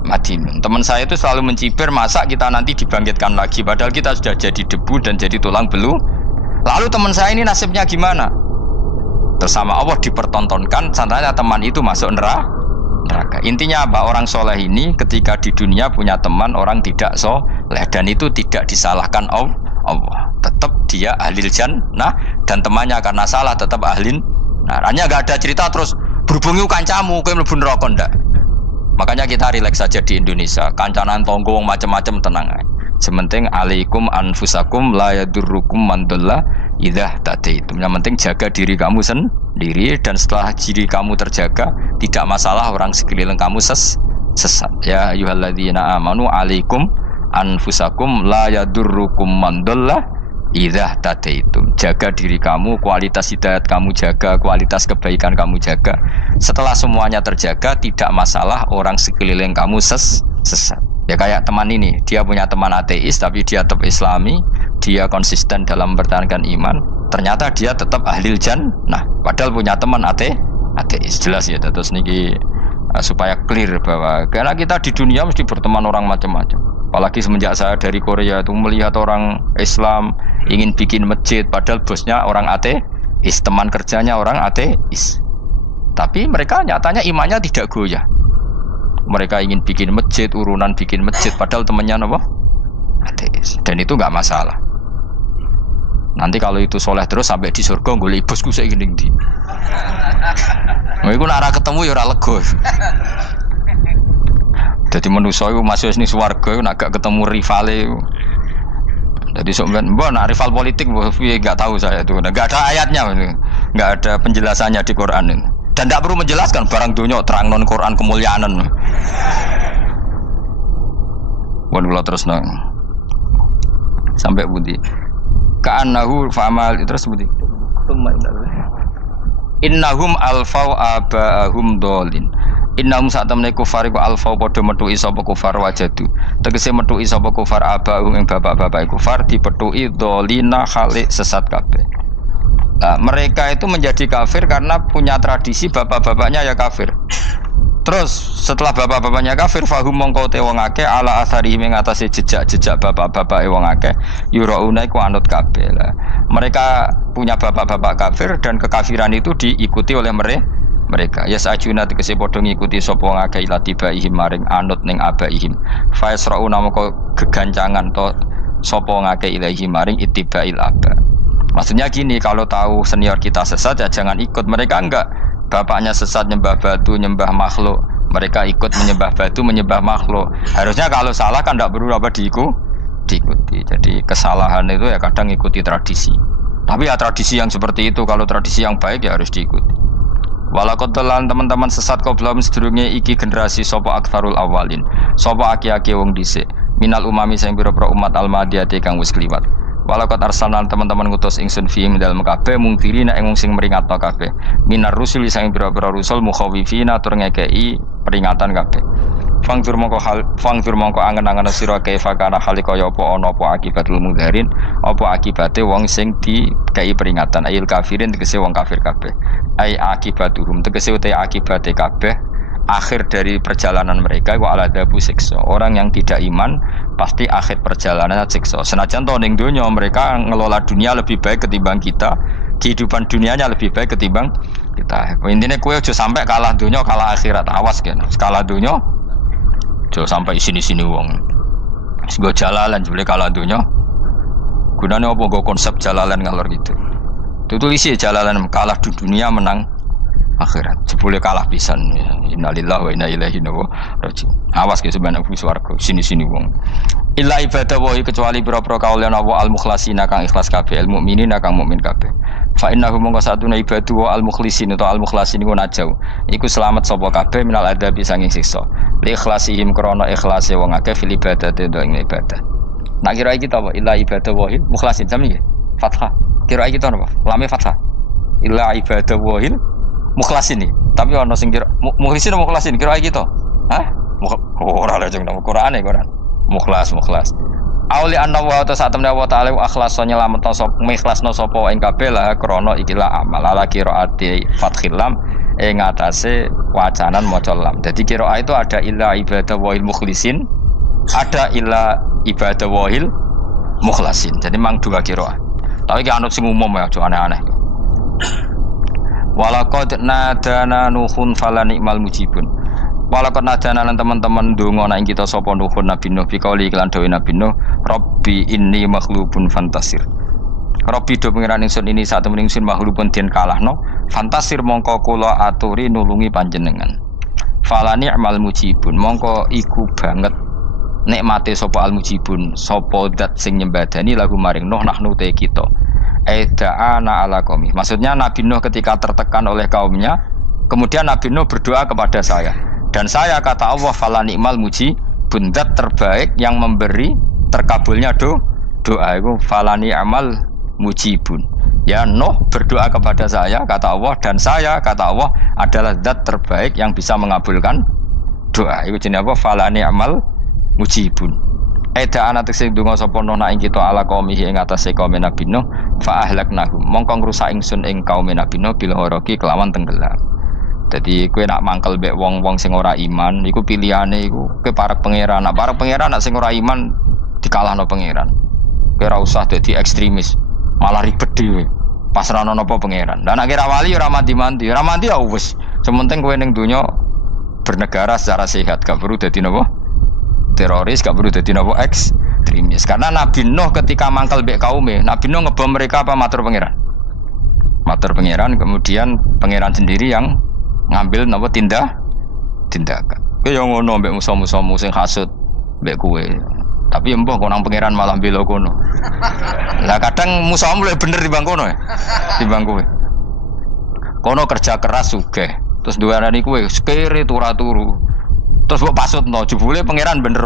madinun. Teman saya itu selalu mencibir, masa kita nanti dibangkitkan lagi, padahal kita sudah jadi debu dan jadi tulang belulang. Lalu teman saya ini nasibnya gimana? Bersama Allah dipertontonkan, sananya teman itu masuk neraka. Intinya apa? Orang soleh ini ketika di dunia punya teman orang tidak soleh, dan itu tidak disalahkan Allah. Tetap dia ahlil jannah, dan temannya karena salah tetap ahlin. Nah, hanya gak ada cerita terus berhubungi kancamu kowe mlebu neraka ndak. Makanya kita rileks saja di Indonesia. Kancanan tonggo macam-macam tenang aja. Sementing alaikum anfusakum la yadurrukum man dhalla idza tadaitum. Yang penting jaga diri kamu sendiri, dan setelah diri kamu terjaga tidak masalah orang sekeliling kamu sesat. Ya ayyuhalladzina amanu alaikum anfusakum la yadurrukum man dhalla idza tadaitum. Jaga diri kamu, kualitas hidayat kamu jaga, kualitas kebaikan kamu jaga. Setelah semuanya terjaga, tidak masalah orang sekeliling kamu sesat. Ya kayak teman ini, dia punya teman ateis tapi dia tetap islami, dia konsisten dalam mempertahankan iman. Ternyata dia tetap ahlil jannah, padahal punya teman ateis. Jelas ya, terus niki supaya clear bahwa karena kita di dunia mesti berteman orang macam-macam. Apalagi semenjak saya dari Korea itu melihat orang Islam ingin bikin masjid, padahal bosnya orang ateis, teman kerjanya orang ateis. Tapi mereka nyatanya imannya tidak goyah. Mereka ingin bikin masjid, urunan bikin masjid, padahal temannya apa? Ateis. Dan itu nggak masalah. Nanti kalau itu soleh terus sampai di surga, golek bosku saya gini di. Iku nek ora ketemu ya ora lega. Jadi manusia itu masuk sini swarga, nek gak ketemu rivale. Jadi sebenarnya, mbak, rival politik, nggak tahu saya itu, nggak ada ayatnya, nggak ada penjelasannya di Quran ini. Dan tidak perlu menjelaskan barang dunia terang non Quran kemuliaan. Waduh terus nang sampai budi. Ka'annahu fa'amal terus budi. Innahum alfau aba'ahum dolin. Innahum saat temne kufar iku alfau padha metuki sapa kufar wajadu. Tegese metuki sapa kufar aba'ahum ing bapak-bapak kufar dipetuki dolina khalik sesat kabeh. Nah, mereka itu menjadi kafir karena punya tradisi bapak-bapaknya ya kafir. Terus setelah bapak-bapaknya kafir, fahum mongko te wong akeh ala asari ing atase jejak-jejak bapak-bapake wong akeh yurauna iku anut kabeh. Mereka punya bapak-bapak kafir dan kekafiran itu diikuti oleh mereka. Ya sajuna tegese padha ngikuti sapa wong akeh latibaihim maring anut ning abaihim. Fa yasrauna mongko gegancangan to sapa wong akeh ilahi maring ittibail aba. Maksudnya gini, kalau tahu senior kita sesat ya jangan ikut. Mereka enggak, bapaknya sesat nyembah batu, nyembah makhluk, mereka ikut menyembah batu, menyembah makhluk. Harusnya kalau salah kan enggak perlu apa diikuti. Jadi kesalahan itu ya kadang ikuti tradisi. Tapi ya tradisi yang seperti itu, kalau tradisi yang baik ya harus diikuti. Walakotelan teman-teman sesat kau belum sedurunge iki generasi sopo aktsarul awalin, sopo aki-aki wong dhisik, minal umami sing pira-pira umat almadiyati kang wis kliwat. Walakot arsalan teman-teman ngutus ingsun fiim dalam kabeh mungkiri nek sing meringatno kabeh minar rusuli sang pira-pira rusul mukhawifina tur ngekeki peringatan kabeh. Fangdur mongko angen-angen sira kaifa kana hale kaya apa ana apa akibatul mudharin apa akibate wong sing dikei peringatan ayil kafirin tegese wong kafir kabeh. Ai akibatuhum tegese uta akibate kabeh akhir dari perjalanan mereka wa aladabu siksa. Orang yang tidak iman pasti akhir perjalanan siksa. Senajan to ning donya mereka ngelola dunia lebih baik ketimbang kita, kehidupan dunianya lebih baik ketimbang kita. Intinya kowe aja sampai kalah dunia kalah akhirat. Awas kan. Kalah dunia aja sampai sini-sini wong. Sego jalalan jebule kalah dunia. Gunane apa nggo konsep jalalan ngalor gitu. Tutulisi jalalan kalah di dunia menang akhirat. Jebule kalah pisan. Innalillahi wa inna ilaihi raji'un. Awas ke sebenarnya swarga sini-sini wong. Illa ibadah wa kecuali pira-pira kaulan Allah al-mukhlasina kang ikhlas kabeh, al mukminina kang mukmin kabeh. Fa innahu mongko satuna ibadu al mukhlisin atau al mukhlasin iku najau. Iku selamat sapa kabeh minal adabi sanging siksa. Li ikhlasihim krana ikhlase wong akeh fil ibadati ing ibadah. Nak kira iki ta apa? Illa ibadah wahil mukhlasin sami nggih. Fathah. Kira iki ta napa? Lame fathah. Illa ibadah wahil mukhlasin iki. Tapi ana sing kira mukhlisin mukhlasin kira iki to. Hah? Ora lha jeng nang Qur'ane Qur'an. Mukhlas. Auli anna wa ta'ala wa ta'ala akhlasa nyelametno sapa ikhlasno sapa ing kabeh lah krana ikilah amal ala qiraati fathil lam ing atase wacanan maca lam. Dadi qiraah itu ada illa ibadah wahil mukhlisin, ada illa ibadah wahil mukhlasin. Jadi mang dua qiraah. Tapi ki anut sing umum ya, aja aneh-aneh. Walaqad nadana nuhun fala ni'mal mujibun. Walaqad nadana lan teman-teman ndonga nek kita sapa nuhun Nabi Nuh bikauli iklan dawe Nabi Nuh, Rabbi inni makhlubun fantasir. Rabbi do pengiran ingsun ini sak temen ingsun makhlubun den kalahno, fantasir mongko kula aturi nulungi panjenengan. Fala ni'mal mujibun, mongko iku banget nikmate sapa al mujibun, sapa zat sing nyembadani lagu maring Nuh nahnu te kita. Aida'ana ala qaumi. Maksudnya Nabi Nuh ketika tertekan oleh kaumnya, kemudian Nabi Nuh berdoa kepada saya. Dan saya kata Allah fala ni'mal mujibun, zat terbaik yang memberi terkabulnya doa itu fala ni'mal mujibun. Ya Nuh berdoa kepada saya kata Allah, dan saya kata Allah adalah zat terbaik yang bisa mengabulkan doa. Itu jenenge apa? Fala ni'mal mujibun. Eda ana tekse donga sapa Nuh ing kita ala qaumihi ing atase kaum Nabi Nuh fa ahlaknahum mongko ngrusak ingsun ing kaum Nabi Nuh bil ghoroki kelawan tenggelam. Jadi kowe nak mangkel mbek wong-wong sing ora iman iku pilihane iku kowe parek pangeran. Nak parek pangeran nak sing ora iman dikalahno pangeran. Kowe ora usah dadi ekstremis, malah ribet dhewe. Pasrahno napa pangeran. Lah nek kira wali ora mandi-mandi, ora mandi ya wis. Sementing kowe ning donya bernegara secara sehat, gak perlu dadi napa? Teroris, gak perlu dadi napa ekstremis. Karena Nabi Nuh ketika mangkel mbek kaume, Nabi Nuh ngebom mereka apa matur pangeran? Matur pangeran, kemudian pangeran sendiri yang ngambil napa tindakan. Kowe yo ngono mbek musuh-musuhmu sing hasud mbek kowe. Tapi mbah kok nang pangeran malah bela kono. Lah kadang musuhmu luwih bener timbang kono ya. Timbang kowe. Kono kerja keras sugih. Terus duweni kowe sekere turu. Terus kok pasutno jebule pangeran bener.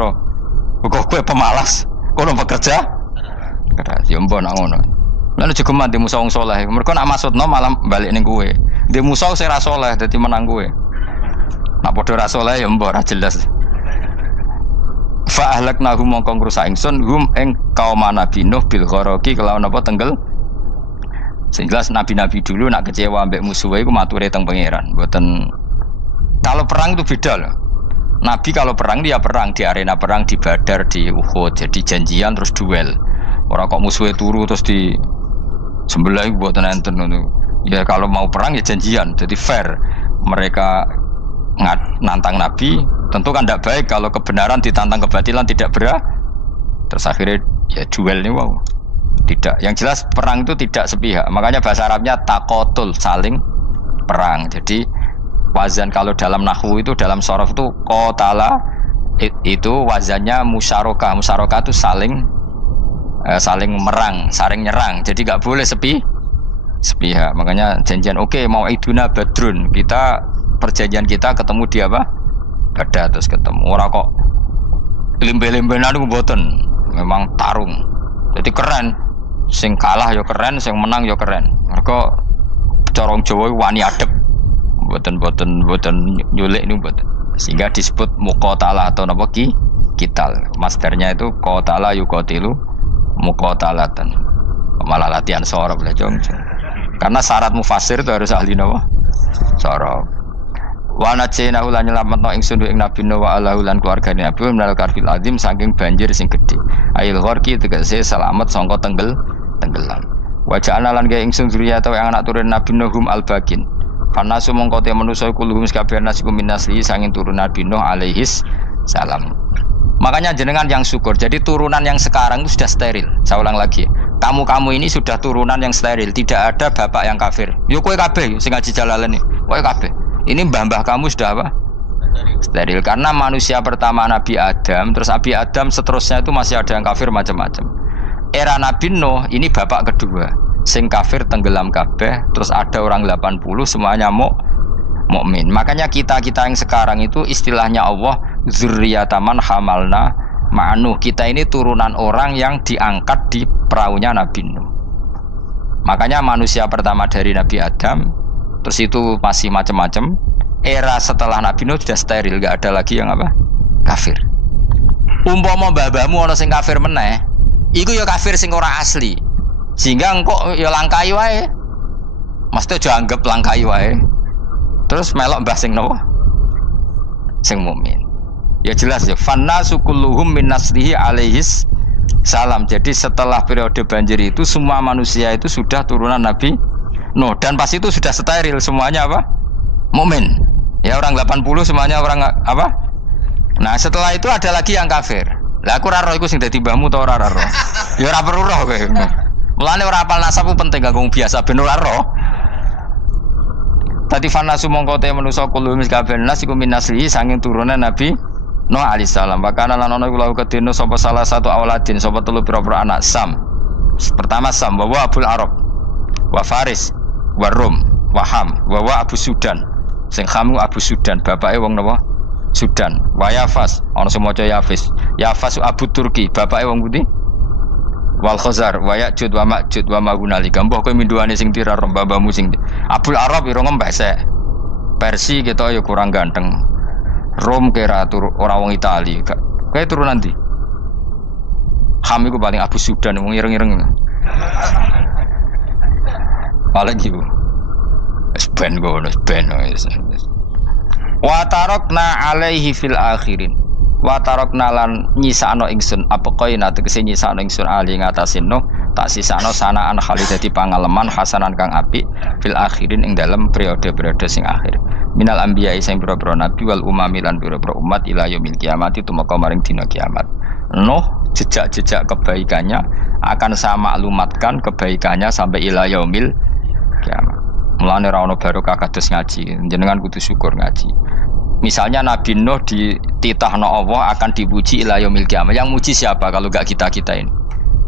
Kok kowe pemalas. Kono bekerja keras. Yo mbah nang ngono. Lan jegeman di musuh wong saleh. Mergo nak maksudno malah balik ning kowe. Di musuh sing ra saleh dadi menang kowe. Nak padha ra saleh ya mbok ra jelas. Fa ahlaknahum mongko ngrusak ingsun hum ing kaum Nabi Nuh bil ghoroki kelawan apa tenggel. Sing jelas nabi-nabi dulu nak kecewa mbek musuhe iku mature teng pangeran. Mboten kalau perang itu beda loh. Nabi kalau perang dia perang di arena perang di Badar, di Uhud, jadi janjian terus duel. Ora kok musuhe turu terus di sebelah iku mboten enten ngono. Ya kalau mau perang ya janjian, jadi fair. Mereka nantang Nabi, tentu kan tidak baik kalau kebenaran ditantang kebatilan tidak berat. Terus akhirnya ya duel ini wow. Tidak, yang jelas perang itu tidak sepihak. Makanya bahasa Arabnya takotul, saling perang. Jadi wazan kalau dalam nahwu itu dalam sorof itu qatala itu wazannya musyarakah. Musyarakah itu saling merang, saling nyerang. Jadi nggak boleh sepihak. Makanya janjian oke, mau iduna badrun, kita perjanjian kita ketemu di apa? Badar terus ketemu. Ora kok limbe-limbenan itu mboten. Memang tarung. Jadi keren. Sing kalah ya keren, sing menang ya keren. Mergo corong Jawa wani adep. Mboten nyulik niku mboten. Sehingga disebut muqatalah atau napa kital. Masdarnya itu qatala yuqatilu muqatalatan. Malah latihan sorab lah jong. Karena syarat mufassir itu harus ahli nawa sorab. Wa najina ulan nyelametno ingsun ing Nabi Nuh wa ala ulan keluargane Nabi menal karfil azim saking banjir sing gedhe. Ail gharqi tegese selamat sangka tenggelam. Wa ja'alna lan gawe ingsun zuriyata yang anak turun Nabi Nuh hum albakin. Fanasu mongko te manusa kulhum kabeh nasikum minasli sanging turun Nabi Nuh alaihis salam. Makanya jenengan yang syukur. Jadi turunan yang sekarang itu sudah steril. Saya ulang lagi. Kamu ini sudah turunan yang steril. Tidak ada bapak yang kafir. Yo kowe kabeh sing ngaji Jalalain iki. Kowe kabeh. Ini mbah-mbah kamu sudah apa? Steril. Karena manusia pertama Nabi Adam, terus Nabi Adam seterusnya itu masih ada yang kafir macam-macam. Era Nabi Nuh ini bapak kedua. sing kafir tenggelam kabeh, terus ada orang 80 semuanya mukmin. Makanya kita yang sekarang itu istilahnya Allah dzurriyyataman hamalna ma'nuh. Kita ini turunan orang yang diangkat di perahunya Nabi Nuh. Makanya manusia pertama dari Nabi Adam, terus itu masih macam-macam. Era setelah Nabi Nuh sudah steril, gak ada lagi yang apa? Kafir. Umpama mbah-mbahmu ana sing kafir meneh, iku ya kafir sing ora asli. Sehingga engkau ya langkai wae. Mesti aja anggap langkai wae. Terus melok mbah sing nopo? Sing mukmin. Ya jelas ya, fannasu kulluhum min naslihi alaihis salam. Jadi setelah periode banjir itu semua manusia itu sudah turunan Nabi Nuh, dan pas itu sudah steril semuanya apa? Mukmin. Ya orang 80 semuanya orang apa? Nah, setelah itu ada lagi yang kafir. Lah aku ora roh iku sing dadi mbahmu ta ora roh. Ya ora perlu roh kowe. Mulane ora apal nasab penting kanggo biasa ben ora roh. Tadi fanasu mongko te manusa kulo mis kabeh nas iku min naslihi saking turunan Nabi Nuh alaihi salam. Bakana lan ana iku lahu kedene sapa salah satu auladin sapa telu pira-pira anak Sam. Pertama Sam wa Abul Arab wa Faris wa Rum wa Ham wa Abu Sudan. Sing Ham Abu Sudan, bapake wong napa? Sudan. Wa Yafas, ana sing maca Yafis. Yafas Abu Turki, bapake wong pundi? Wal Khazar, wa Ya'jud wa Ma'jud wa Ma'gunalika. Mbah kowe minduane sing tira rembabamu sing Abul Arab ira ngembesek. Persi kita ya kurang ganteng. Rom kira ora wong Itali. Kowe turunan ndi? Ham iku paling Abu Sudan wong ireng-ireng. Paling iku. Ben gono ben. Wa tarakna alaihi fil akhirin. Wa tarakna lan nyisano ingsun apa koina tegese nyisano ingsun ali ngatasin Nuh tak sisano sanaan khalidati pangaleman hasanan kang apik fil akhirin ing dalem periode-periode sing akhir. Minal anbiya sing pira-pira nabi wal umami lan pira-pira umat ila yaumil kiamat itu maka maring dina kiamat. Nuh jejak-jejak kebaikannya akan saya maklumatkan kebaikannya sampai ila yaumil kiamat. Mulane ra ono barokah kados ngaji, jenengan kudu syukur ngaji. Misalnya Nabi Nuh dititahno Allah akan dipuji ila yaumil kiamat. Yang muji siapa kalau enggak kita ini?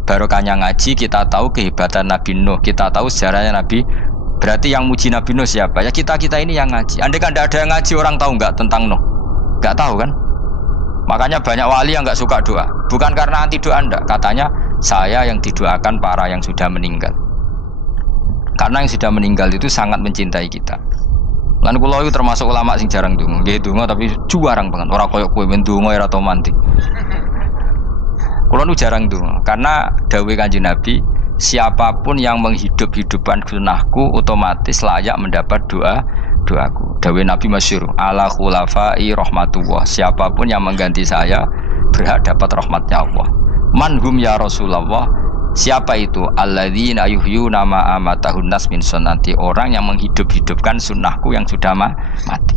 Barokahnya ngaji kita tahu kehebatan Nabi Nuh, kita tahu sejarahnya Nabi. Berarti yang muji Nabi Nuh siapa? Ya kita ini yang ngaji. Andai kan tidak ada yang ngaji, orang tahu enggak tentang Nuh? Enggak tahu kan? Makanya banyak wali yang enggak suka doa. Bukan karena anti doa enggak, katanya saya yang didoakan para yang sudah meninggal. Karena yang sudah meninggal itu sangat mencintai kita. Lan kula itu termasuk ulama sing jarang donga. Nggih donga tapi jarang banget. Ora koyo kowe men donga ora tau mandi. Kula nu jarang donga karena dawuh Kanjeng Nabi, siapapun yang menghidup-hidupkan sunnahku otomatis layak mendapat doaku. Dawuh Nabi masyhur, ala khulafai rahmatullah. Siapapun yang mengganti saya berhak dapat rahmatnya Allah. Manhum ya Rasulullah. Siapa itu? Alladzina yuhyuna ma amatahun nas min sunnati, orang yang menghidup-hidupkan sunnahku yang sudah mati.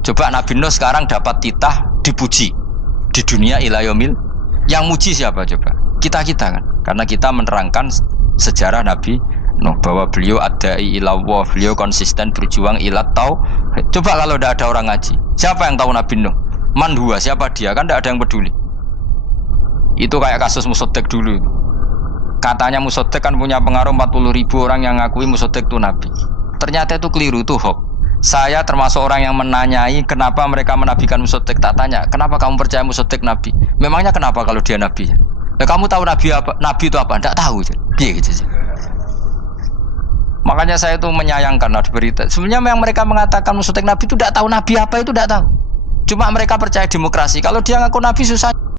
Coba Nabi Nuh sekarang dapat titah dipuji di dunia ila yaumil. Yang muji siapa coba? Kita kan. Karena kita menerangkan sejarah Nabi Nuh bahwa beliau adai ila Allah, beliau konsisten berjuang ila tauhid. Coba kalau tidak ada orang ngaji, siapa yang tahu Nabi Nuh? Man huwa, siapa dia? Kan tidak ada yang peduli. Itu kayak kasus Musaddiq dulu. Katanya Musaddiq kan punya pengaruh 40.000 orang yang ngakui Musaddiq itu Nabi. Ternyata itu keliru, itu hoax. Saya termasuk orang yang menanyai kenapa mereka menabikan Musaddiq. Tak tanya, kenapa kamu percaya Musaddiq Nabi? Memangnya kenapa kalau dia Nabi? Ya kamu tahu Nabi apa? Nabi itu apa? Tidak tahu. Iya gitu sih. Makanya saya itu menyayangkan ada berita. Sebenarnya yang mereka mengatakan Musaddiq Nabi itu tidak tahu Nabi apa itu tidak tahu. Cuma mereka percaya demokrasi. Kalau dia ngaku Nabi susah.